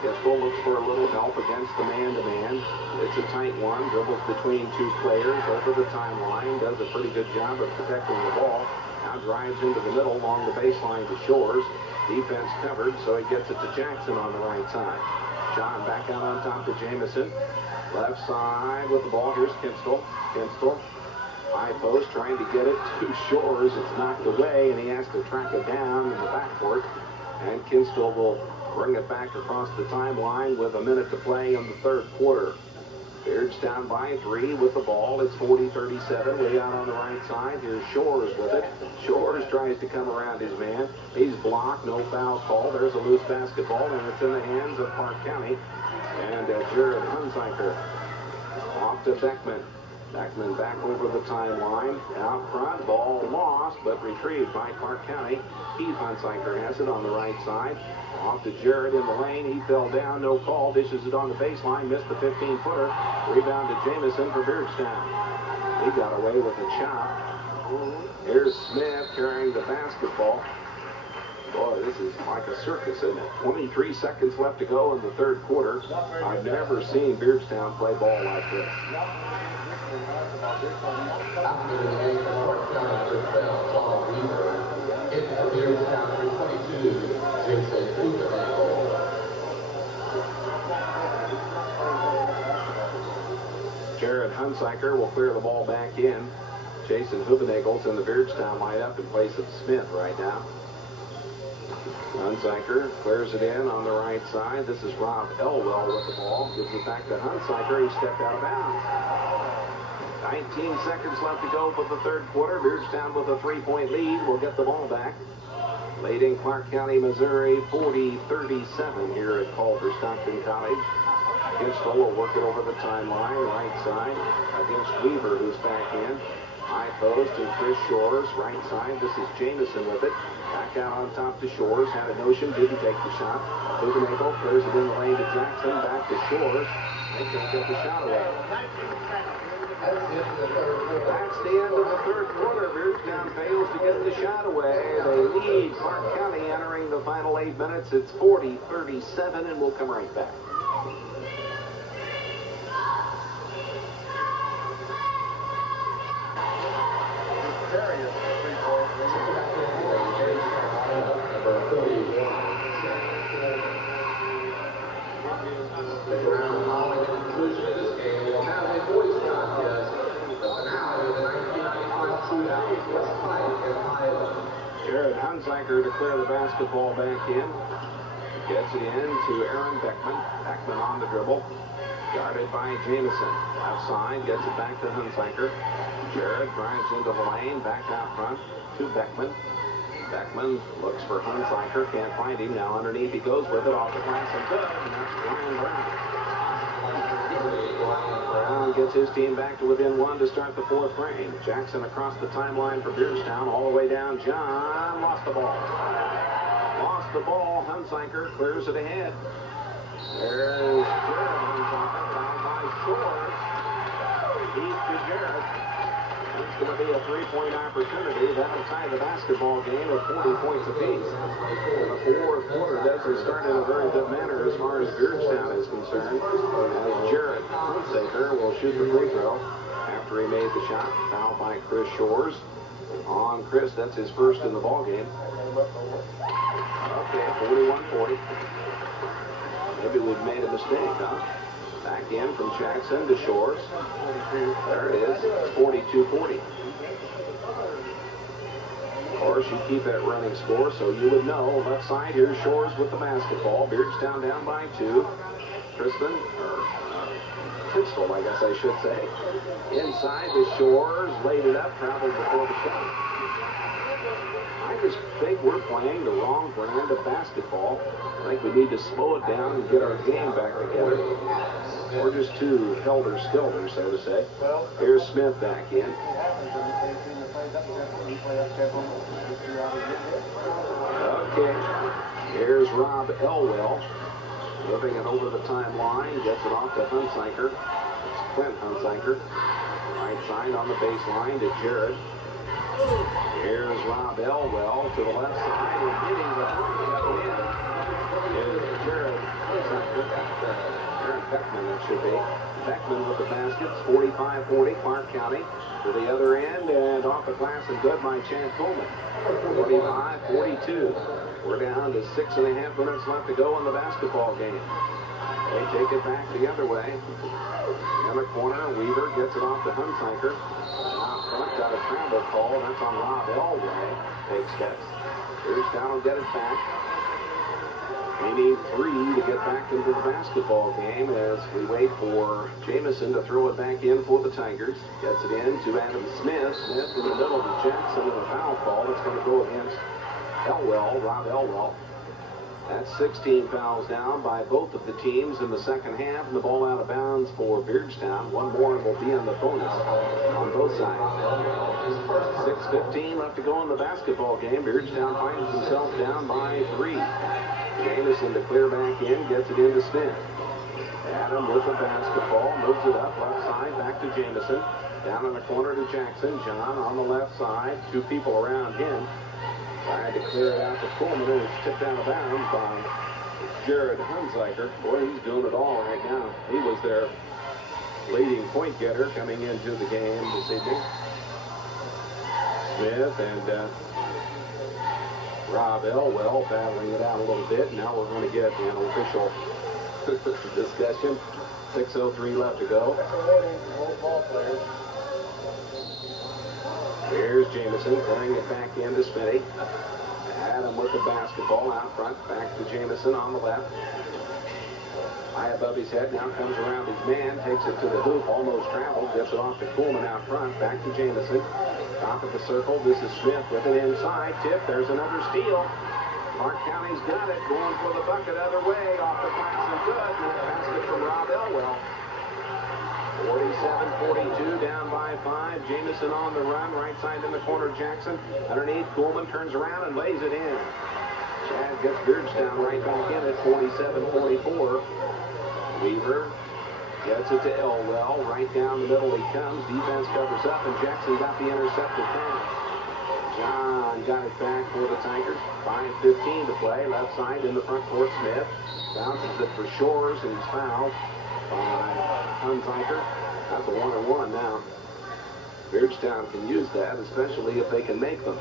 Kinstall looks for a little help against the man-to-man. It's a tight one. Dribbles between two players over the timeline. Does a pretty good job of protecting the ball. Now drives into the middle along the baseline to Shores. Defense covered, so he gets it to Jackson on the right side. John back out on top to Jamison. Left side with the ball. Here's Kinstall. Kinstall. High post trying to get it to Shores. It's knocked away, and he has to track it down in the backcourt. And Kinstall will bring it back across the timeline with a minute to play in the third quarter. Beardstown by 3 with the ball. It's 40-37. Way out on the right side. Here's Shores with it. Shores tries to come around his man. He's blocked. No foul call. There's a loose basketball, and it's in the hands of Park County. And Jared Hunziker off to Beckman. Beckman back over the timeline. Out front. Ball lost, but retrieved by Park County. Keith Hunziker has it on the right side. Off to Jarrett in the lane. He fell down. No call. Dishes it on the baseline. Missed the 15-footer. Rebound to Jamison for Beardstown. He got away with a chop. Here's Smith carrying the basketball. Boy, this is like a circus, isn't it? 23 seconds left to go in the third quarter. I've never seen Beardstown play ball like this. After the game, Park County just found Tom Weaver. Hit for Beardstown for 22. Jason Hoover. Jared Hunziker will clear the ball back in. Jason Hubenagle's in the Beardstown lineup in place of Smith right now. Hunziker clears it in on the right side. This is Rob Elwell with the ball. Gives it back to Hunziker. He stepped out of bounds. 19 seconds left to go for the third quarter. Beardstown with a 3-point lead will get the ball back. Leading Clark County, Missouri, 40-37 here at Culver-Stockton College. Kinstall will work it over the timeline, right side, against Weaver, who's back in. High post and Chris Shores, right side. This is Jamison with it. Back out on top to Shores. Had a notion, didn't take the shot. Hugenagel clears it in the lane to Jackson. Back to Shores. They can't get the shot away. That's the end of the third quarter. Beardstown fails to get the shot away. They lead Clark County entering the final 8 minutes. It's 40-37, and we'll come right back. Jared Hunziker to clear the basketball back in. Gets it in to Aaron Beckman. Beckman on the dribble. Guarded by Jamison. Outside, gets it back to Hunziker. Jared drives into the lane. Back out front to Beckman. Beckman looks for Hunziker. Can't find him. Now underneath he goes with it. Off the glass and good. And that's Brian Brown. Brown gets his team back to within 1 to start the fourth frame. Jackson across the timeline for Beardstown. All the way down. John lost the ball. Lost the ball. Hunziker clears it ahead. There's Jared Hunziker found by Shores. He's to Jared. It's going to be a three-point opportunity. That'll tie the basketball game at 40 points apiece. And the fourth quarter doesn't start in a very good manner as far as Beardstown is concerned, as Jared Hunsaker will shoot the free throw after he made the shot. Fouled by Chris Shores. On Chris, that's his first in the ball game. Okay, 41-40. Maybe we've made a mistake, huh? Back in from Jackson to Shores. There it is. It's 42-40. Of course, you keep that running score, so you would know. Left side, here's Shores with the basketball. Beardstown down by 2. Crispin, or Pistol, I guess I should say. Inside to Shores, laid it up, traveled before the shot. I just think we're playing the wrong brand of basketball. I think we need to slow it down and get our game back together. We're just too helter-skelter, so to say. Here's Smith back in. Okay. Here's Rob Elwell. Moving it over the timeline. Gets it off to Hunsaker. It's Clint Hunsaker. Right side on the baseline to Jared. Here's Rob Elwell to the left side and hitting the three up and in. Is Jared Hunsaker. Aaron Beckman, it should be. Beckman with the baskets. 45-40, Clark County. To the other end and off the glass and good by Chad Coleman. 45-42. We're down to 6.5 minutes left to go in the basketball game. They take it back the other way. In the corner, Weaver gets it off to Hunsaker. Out front, got a travel call. That's on Rob Elway. Takes steps. Beardstown will get it back. They need 3 to get back into the basketball game as we wait for Jamison to throw it back in for the Tigers. Gets it in to Adam Smith. Smith in the middle to Jackson and a foul call. That's going to go against Elwell, Rob Elwell. That's 16 fouls down by both of the teams in the second half, and the ball out of bounds for Beardstown. One more and will be in the bonus on both sides. 6:15 left to go in the basketball game. Beardstown finds himself down by 3. Jamison to clear back in, gets it into Smith. Adam with the basketball, moves it up left side, back to Jamison. Down in the corner to Jackson. John on the left side, 2 people around him. Tried to clear it out to Coleman, and it's tipped out of bounds by Jared Hunsaker. Boy, he's doing it all right now. He was their leading point getter coming into the game this evening. Smith and Rob Elwell battling it out a little bit. Now we're going to get an official discussion. 6:03 left to go. Here's Jamison playing it back into Smitty. Adam with the basketball out front. Back to Jamison on the left. High above his head. Now comes around his man. Takes it to the hoop. Almost traveled. Gets it off to Coleman out front. Back to Jamison. Top of the circle. This is Smith with it inside. Tip. There's another steal. Clark County's got it. Going for the bucket other way. Off the glass and good. Basket from Rob Elwell. 47-42, down by 5. Jamison on the run, right side in the corner, Jackson. Underneath, Coleman turns around and lays it in. Chad gets Beardstown right back in at 47-44. Weaver gets it to Elwell. Right down the middle he comes. Defense covers up, and Jackson got the intercepted pass. John got it back for the Tigers. 5:15 to play. Left side in the front court, Smith. Bounces it for Shores, and he's fouled by Hunsaker. That's a 1-on-1 now. Beardstown can use that, especially if they can make them.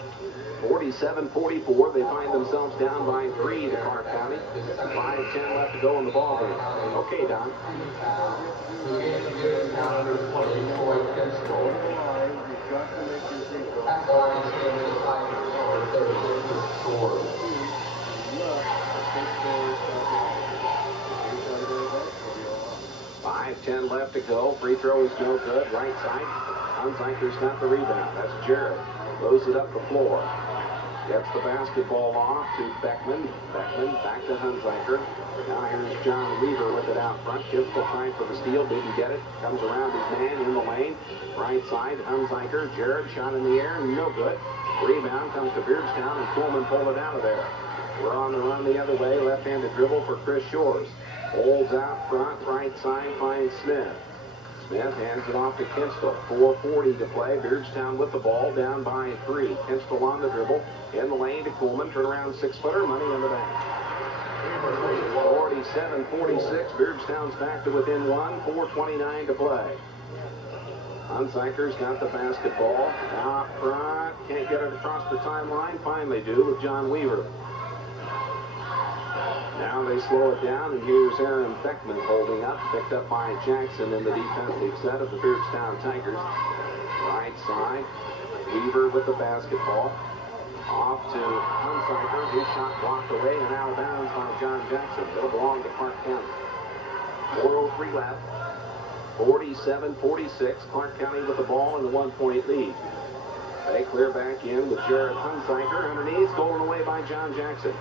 47-44, they find themselves down by 3 to Clark County. 5:10 left to go in the ball game. Okay, Don. .10 left to go. Free throw is no good. Right side. Hunsaker's got the rebound. That's Jared. Throws it up the floor. Gets the basketball off to Beckman. Beckman back to Hunsaker. Now here's John Weaver with it out front. Difficult time for the steal. Didn't get it. Comes around his man in the lane. Right side. Hunsaker. Jared shot in the air. No good. Rebound comes to Beardstown, and Coleman pulled it out of there. We're on the run the other way. Left-handed dribble for Chris Shores. Holds out front, right side, finds Smith. Smith hands it off to Kinstall. 4:40 to play. Beardstown with the ball, down by 3. Kinstall on the dribble. In the lane to Coleman. Turn around 6-footer. Money in the bank. 47-46. Beardstown's back to within 1. 4:29 to play. Hunziker's got the basketball. Out front. Can't get it across the timeline. Finally do with John Weaver. Now they slow it down, and here's Aaron Beckman holding up. Picked up by Jackson in the defensive set of the Beardstown Tigers. Right side. Weaver with the basketball. Off to Hunziker. His shot blocked away and out of bounds by John Jackson. It'll belong to Clark County. 4:03 left. 47-46. Clark County with the ball and the 1-point lead. They clear back in with Jared Hunziker underneath. Stolen away by John Jackson.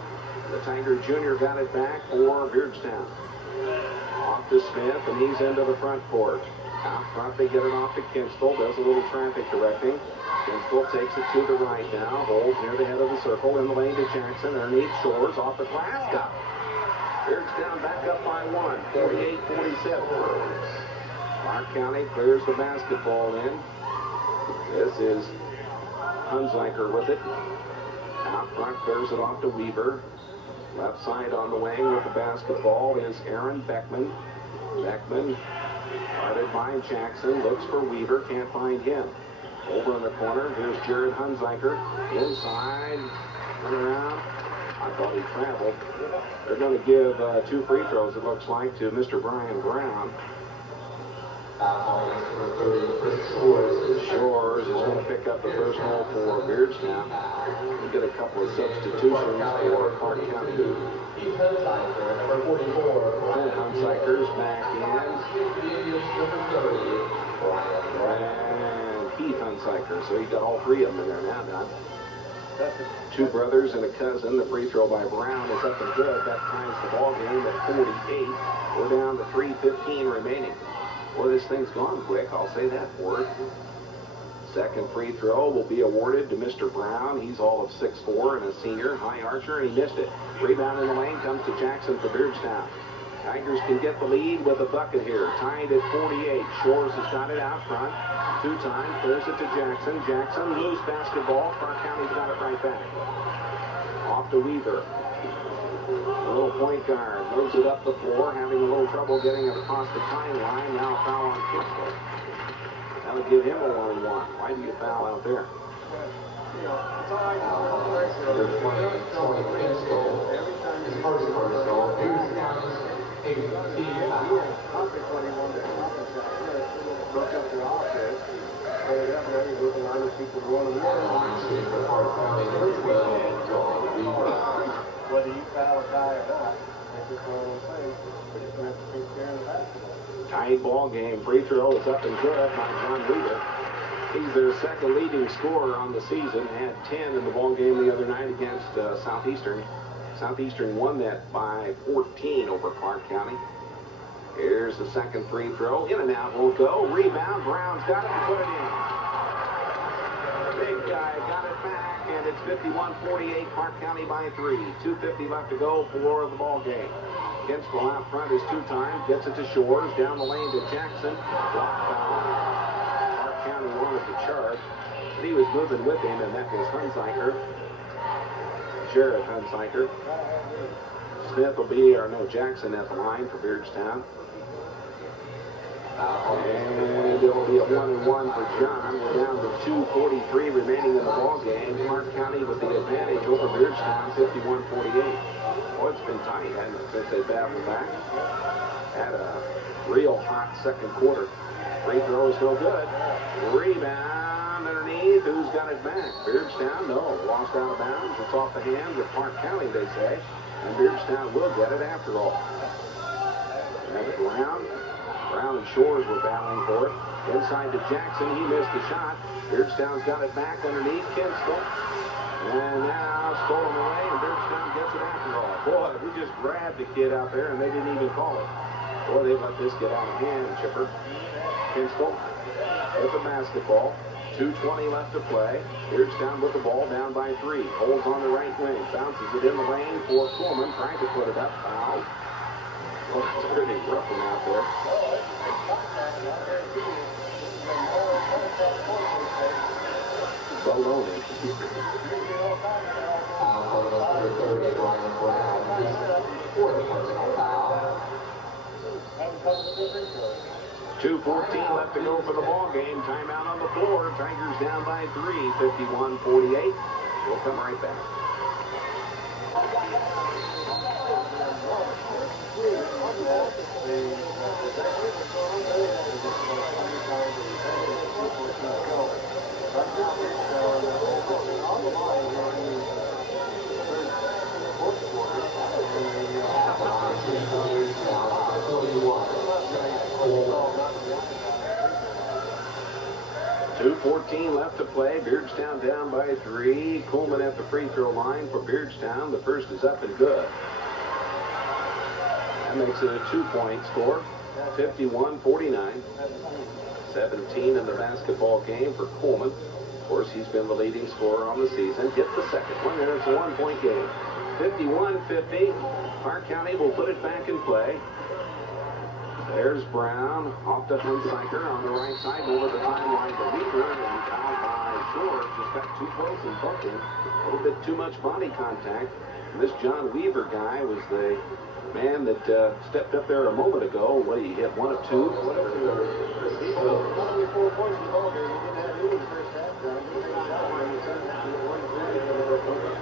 The Tiger Jr. got it back for Beardstown. Off to Smith, and he's into the front court. Out front, they get it off to Kinstall. Does a little traffic directing. Kinstall takes it to the right now. Holds near the head of the circle. In the lane to Jackson. Underneath Shores. Off the glass. Got it. Beardstown back up by 1. 48-47. Clark County clears the basketball in. This is Hunziker with it. Out front, clears it off to Weaver. Left side on the wing with the basketball is Aaron Beckman. Beckman, guarded by Jackson, looks for Weaver, can't find him. Over in the corner, here's Jared Hunziker. Inside, turn around. I thought he traveled. They're going to give 2 free throws, it looks like, to Mr. Brian Brown. Shores is going to pick up the first hole for Beardstown. We get a couple of substitutions for Clark County. Keith Hunziker, number 44. And Hunziker's back in. And Keith Hunziker. So you got all 3 of them in there now, Don. 2 brothers and a cousin. The free throw by Brown is up and good. That ties the ball game at 48. We're down to 3:15 remaining. Boy, this thing's gone quick, I'll say that for it. Second free throw will be awarded to Mr. Brown. He's all of 6'4" and a senior, high archer, and he missed it. Rebound in the lane comes to Jackson for Beardstown. Tigers can get the lead with a bucket here. Tied at 48. Shores has got it out front. 2-time, clears it to Jackson. Jackson, loose basketball. Clark County's got it right back. Off to Weaver. A little point guard moves it up the floor, having a little trouble getting it across the timeline. Now foul on Kinstall. That would give him a 1-1. Why do you foul out there? Number 20 Kinstall. His first goal. Beardstown's 18 foul. Broke up the offense. Played up and everything. I just keep the one and Line for Clark County, number 12, Weaver. whether you foul a guy or not, that's just one of those things. We just have to take care of the basketball. Tied ball game. Free throw is up and good by John Weaver. He's their second leading scorer on the season. Had 10 in the ball game the other night against Southeastern. Southeastern won that by 14 over Clark County. Here's the second free throw. In and out won't go. Rebound. Brown's got it and put it in. Big guy got it back, and it's 51-48. Clark County by 3. 2:50 left to go for the ball game. Kinstall out front is 2-time. Gets it to Shores. Down the lane to Jackson. Block foul. Clark County wanted to charge, but he was moving with him, and that was Hunziker. Jared Hunziker. Smith will be, or no, Jackson at the line for Beardstown. And it'll be a 1-1 for John. We're down to 2:43 remaining in the ball game. Clark County with the advantage over Beardstown, 51-48. Boy, it's been tight, hasn't it, since they battled back. Had a real hot second quarter. Free throw is no good. Rebound underneath. Who's got it back? Beardstown? No. Lost out of bounds. It's off the hands of Clark County, they say. And Beardstown will get it after all. That's Brown. Brown and Shores were battling for it. Inside to Jackson. He missed the shot. Beardstown's got it back underneath Kinstall. And now stolen away, and Beardstown gets it after all. Boy, we just grabbed the kid out there, and they didn't even call it. Boy, they let this get out of hand, Chipper. Kinstall with the basketball. 2:20 left to play. Beardstown with the ball, down by 3. Holds on the right wing. Bounces it in the lane for Coleman. Trying to put it up. Foul. Well, it's pretty rough one out there. Baloney. Foul on number 30, Ryan Brown. His fourth personal foul. 2:14 left to go for the ball game. Timeout on the floor. Tigers down by 3, 51-48. We'll come right back. Two 14 left to play. Beardstown down by 3. Coleman at the free throw line for Beardstown. The first is up and good. That makes it a 2-point score. 51-49. 17 in the basketball game for Coleman. Of course, he's been the leading scorer on the season. Hit the second one, and it's a 1-point game. 51-50. Park County will put it back in play. There's Brown off to Hunsiker on the right side over the timeline to Weaver, and fouled by Shore. Just got too close and bumped him. A little bit too much body contact. And this John Weaver guy was the man that stepped up there a moment ago. What, he hit 1 of 2? Whatever.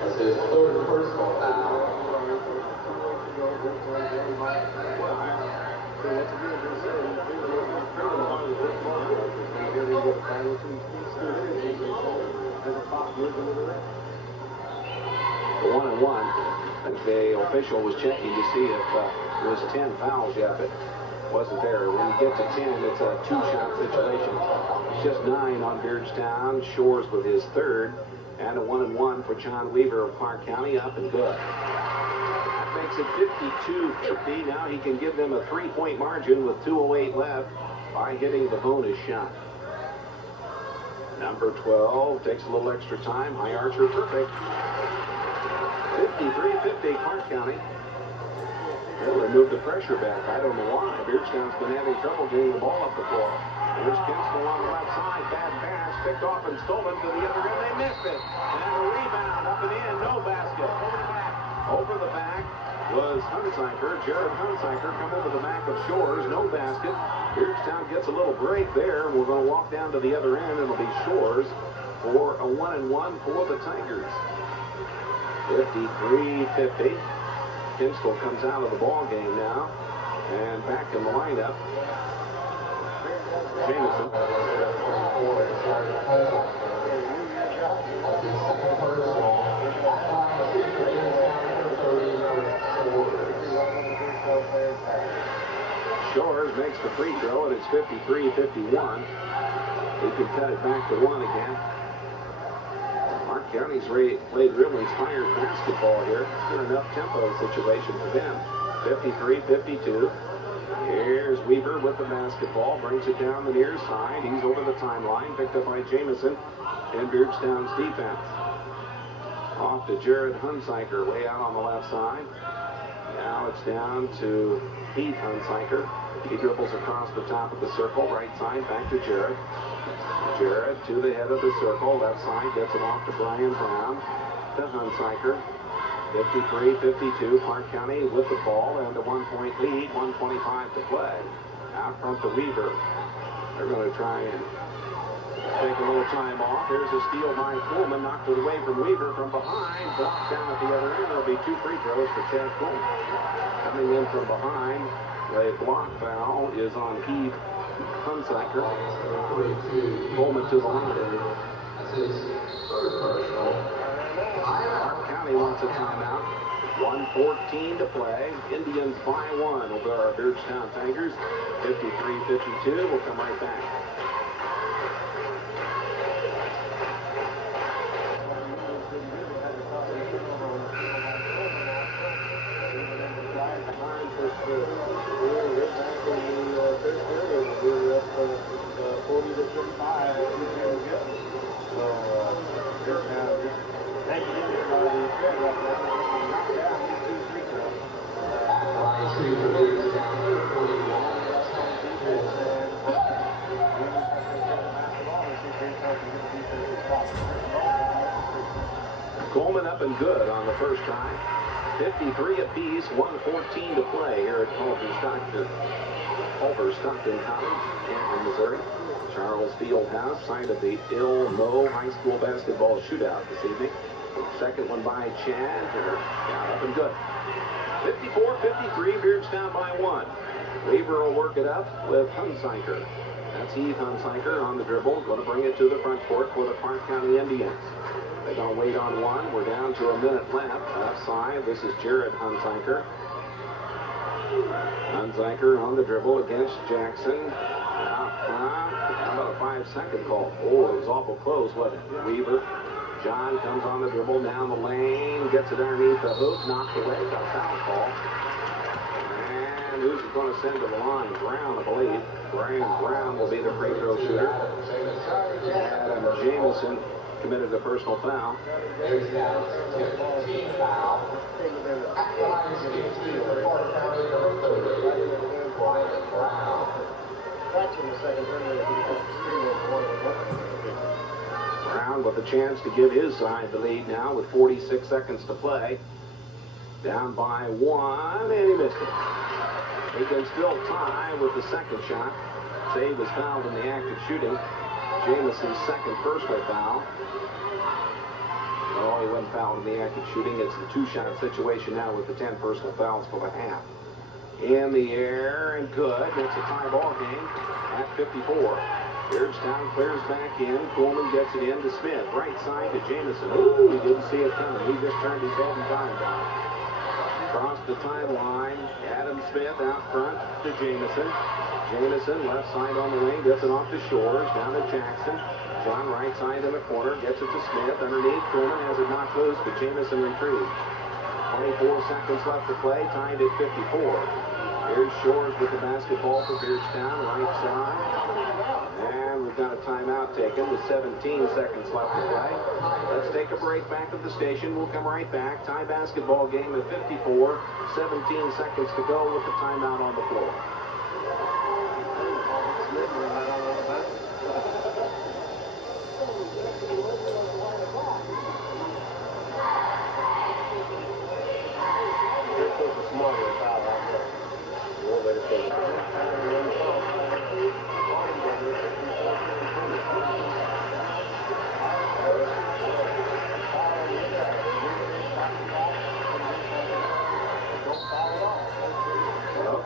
That's his third personal foul. The 1-and-1. I think the official was checking to see if it was 10 fouls yet, but wasn't there. When you get to 10, it's a 2-shot situation. It's just 9 on Beardstown. Shores with his third, and a 1-and-1 for John Weaver of Clark County, up and good. That makes it 52-50. Now he can give them a 3-point margin with 2:08 left by hitting the bonus shot. Number 12 takes a little extra time. High archer, perfect. 53-50, Clark County. They'll remove the pressure back. I don't know why. Beardstown's been having trouble getting the ball up the floor. Here's Kinstel on the left side. Bad pass. Picked off and stolen to the other end. They missed it. And a rebound up and in. No basket. Over the back was Hunsiker. Jared Hunsiker come over the back of Shores. No basket. Beardstown gets a little break there. We're going to walk down to the other end. It'll be Shores for a 1-and-1 for the Tigers. 53-50. Kinstel comes out of the ball game now. And back in the lineup. Jameson. Shores makes the free throw, and it's 53-51. He can cut it back to 1 again. Clark County's played real inspired basketball here. It's been enough tempo situation for them. 53-52. Here's Weaver with the basketball. Brings it down the near side. He's over the timeline. Picked up by Jameson in Beardstown's defense. Off to Jared Hunsiker, way out on the left side. Now it's down to Pete Hunsiker. He dribbles across the top of the circle. Right side, back to Jared. Jared to the head of the circle. Left side, gets it off to Brian Brown. To Hunsiker. 53-52. Clark County with the ball and a 1-point lead. 1:25 to play. Out front to Weaver. They're going to try and take a little time off. Here's a steal by Coleman. Knocked it away from Weaver from behind. Blocked down at the other end. There'll be 2 free throws for Chad Coleman. Coming in from behind. The block foul is on Heath Hunsiker. Coleman to the line. That's his third personal. Clark County wants a timeout. 1:14 to play. Indians by 1 over our Beardstown Tigers. 53-52. We'll come right back. and good on the first try. 53 apiece, 1:14 to play here at Culver-Stockton College in Missouri. Charles Fieldhouse, site of the Ill-Mo High School basketball shootout this evening. Second one by Chad. Yeah, up and good. 54-53, Beardstown by 1. Weaver will work it up with Hunsiker. That's Heath Hunsiker on the dribble. Going to bring it to the front court for the Clark County Indians. They're going to wait on one. We're down to a minute left. Left side, this is Jared Hunsiker. Hunsiker on the dribble against Jackson. How about a 5-second call? Oh, it was awful close, wasn't it? Weaver. John comes on the dribble down the lane, gets it underneath the hoop, knocked away, got a foul call. And who's it going to send to the line? Brown, I believe. Brown will be the free throw shooter. Adam Jameson committed a personal foul. There's now a team foul. At the line is 15 for Clark County, number 30, Brian Brown. Brown with a chance to give his side the lead now with 46 seconds to play. Down by 1, and he missed it. He can still tie with the second shot. Save was fouled in the act of shooting. Jameson's second personal foul. Oh, he wasn't fouled in the act of shooting. It's the 2-shot situation now with the 10 personal fouls for the half. In the air and good. It's a tie ball game at 54. Beardstown clears back in. Coleman gets it in to Smith. Right side to Jameson. Ooh, he didn't see it coming. He just turned his head and dived on it. Across the timeline, Adam Smith out front to Jameson. Jameson left side on the wing, gets it off to Shores, down to Jackson. John right side in the corner, gets it to Smith. Underneath, Coleman has it knocked loose, but Jameson retrieves. 24 seconds left to play, tied at 54. Here's Shores with the basketball for Beardstown, right side. And we've got a timeout taken with 17 seconds left to play. Let's take a break back at the station. We'll come right back. Tie basketball game at 54. 17 seconds to go with the timeout on the floor.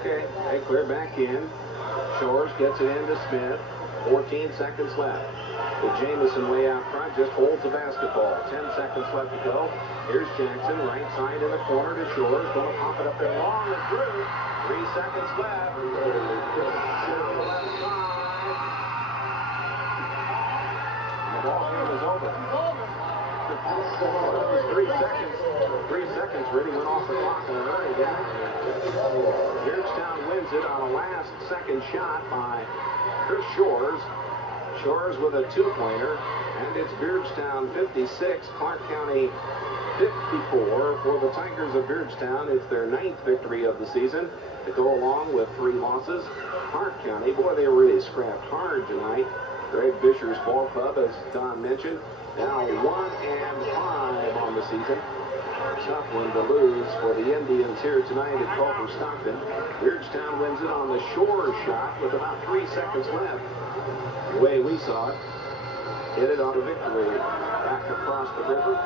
Okay, they clear back in. Shores gets it into Smith. 14 seconds left. With Jameson way out front, just holds the basketball. 10 seconds left to go. Here's Jackson, right side in the corner to Shores. Going to pop it up there long and through. 3 seconds left. Down the left side. And the ball game is over. Well, it was 3 seconds. 3 seconds really went off the clock in a hurry, didn't it? Beardstown wins it on a last-second shot by Chris Shores. Shores with a 2-pointer, and it's Beardstown 56, Clark County 54. For the Tigers of Beardstown, it's their 9th victory of the season to go along with 3 losses. Clark County, boy, they really scrapped hard tonight. Greg Fisher's ball club, as Don mentioned, now 1-5 on the season. Tough one to lose for the Indians here tonight at Culver-Stockton. Beardstown wins it on the Shore shot with about 3 seconds left. The way we saw it, hit it on a victory back across the river.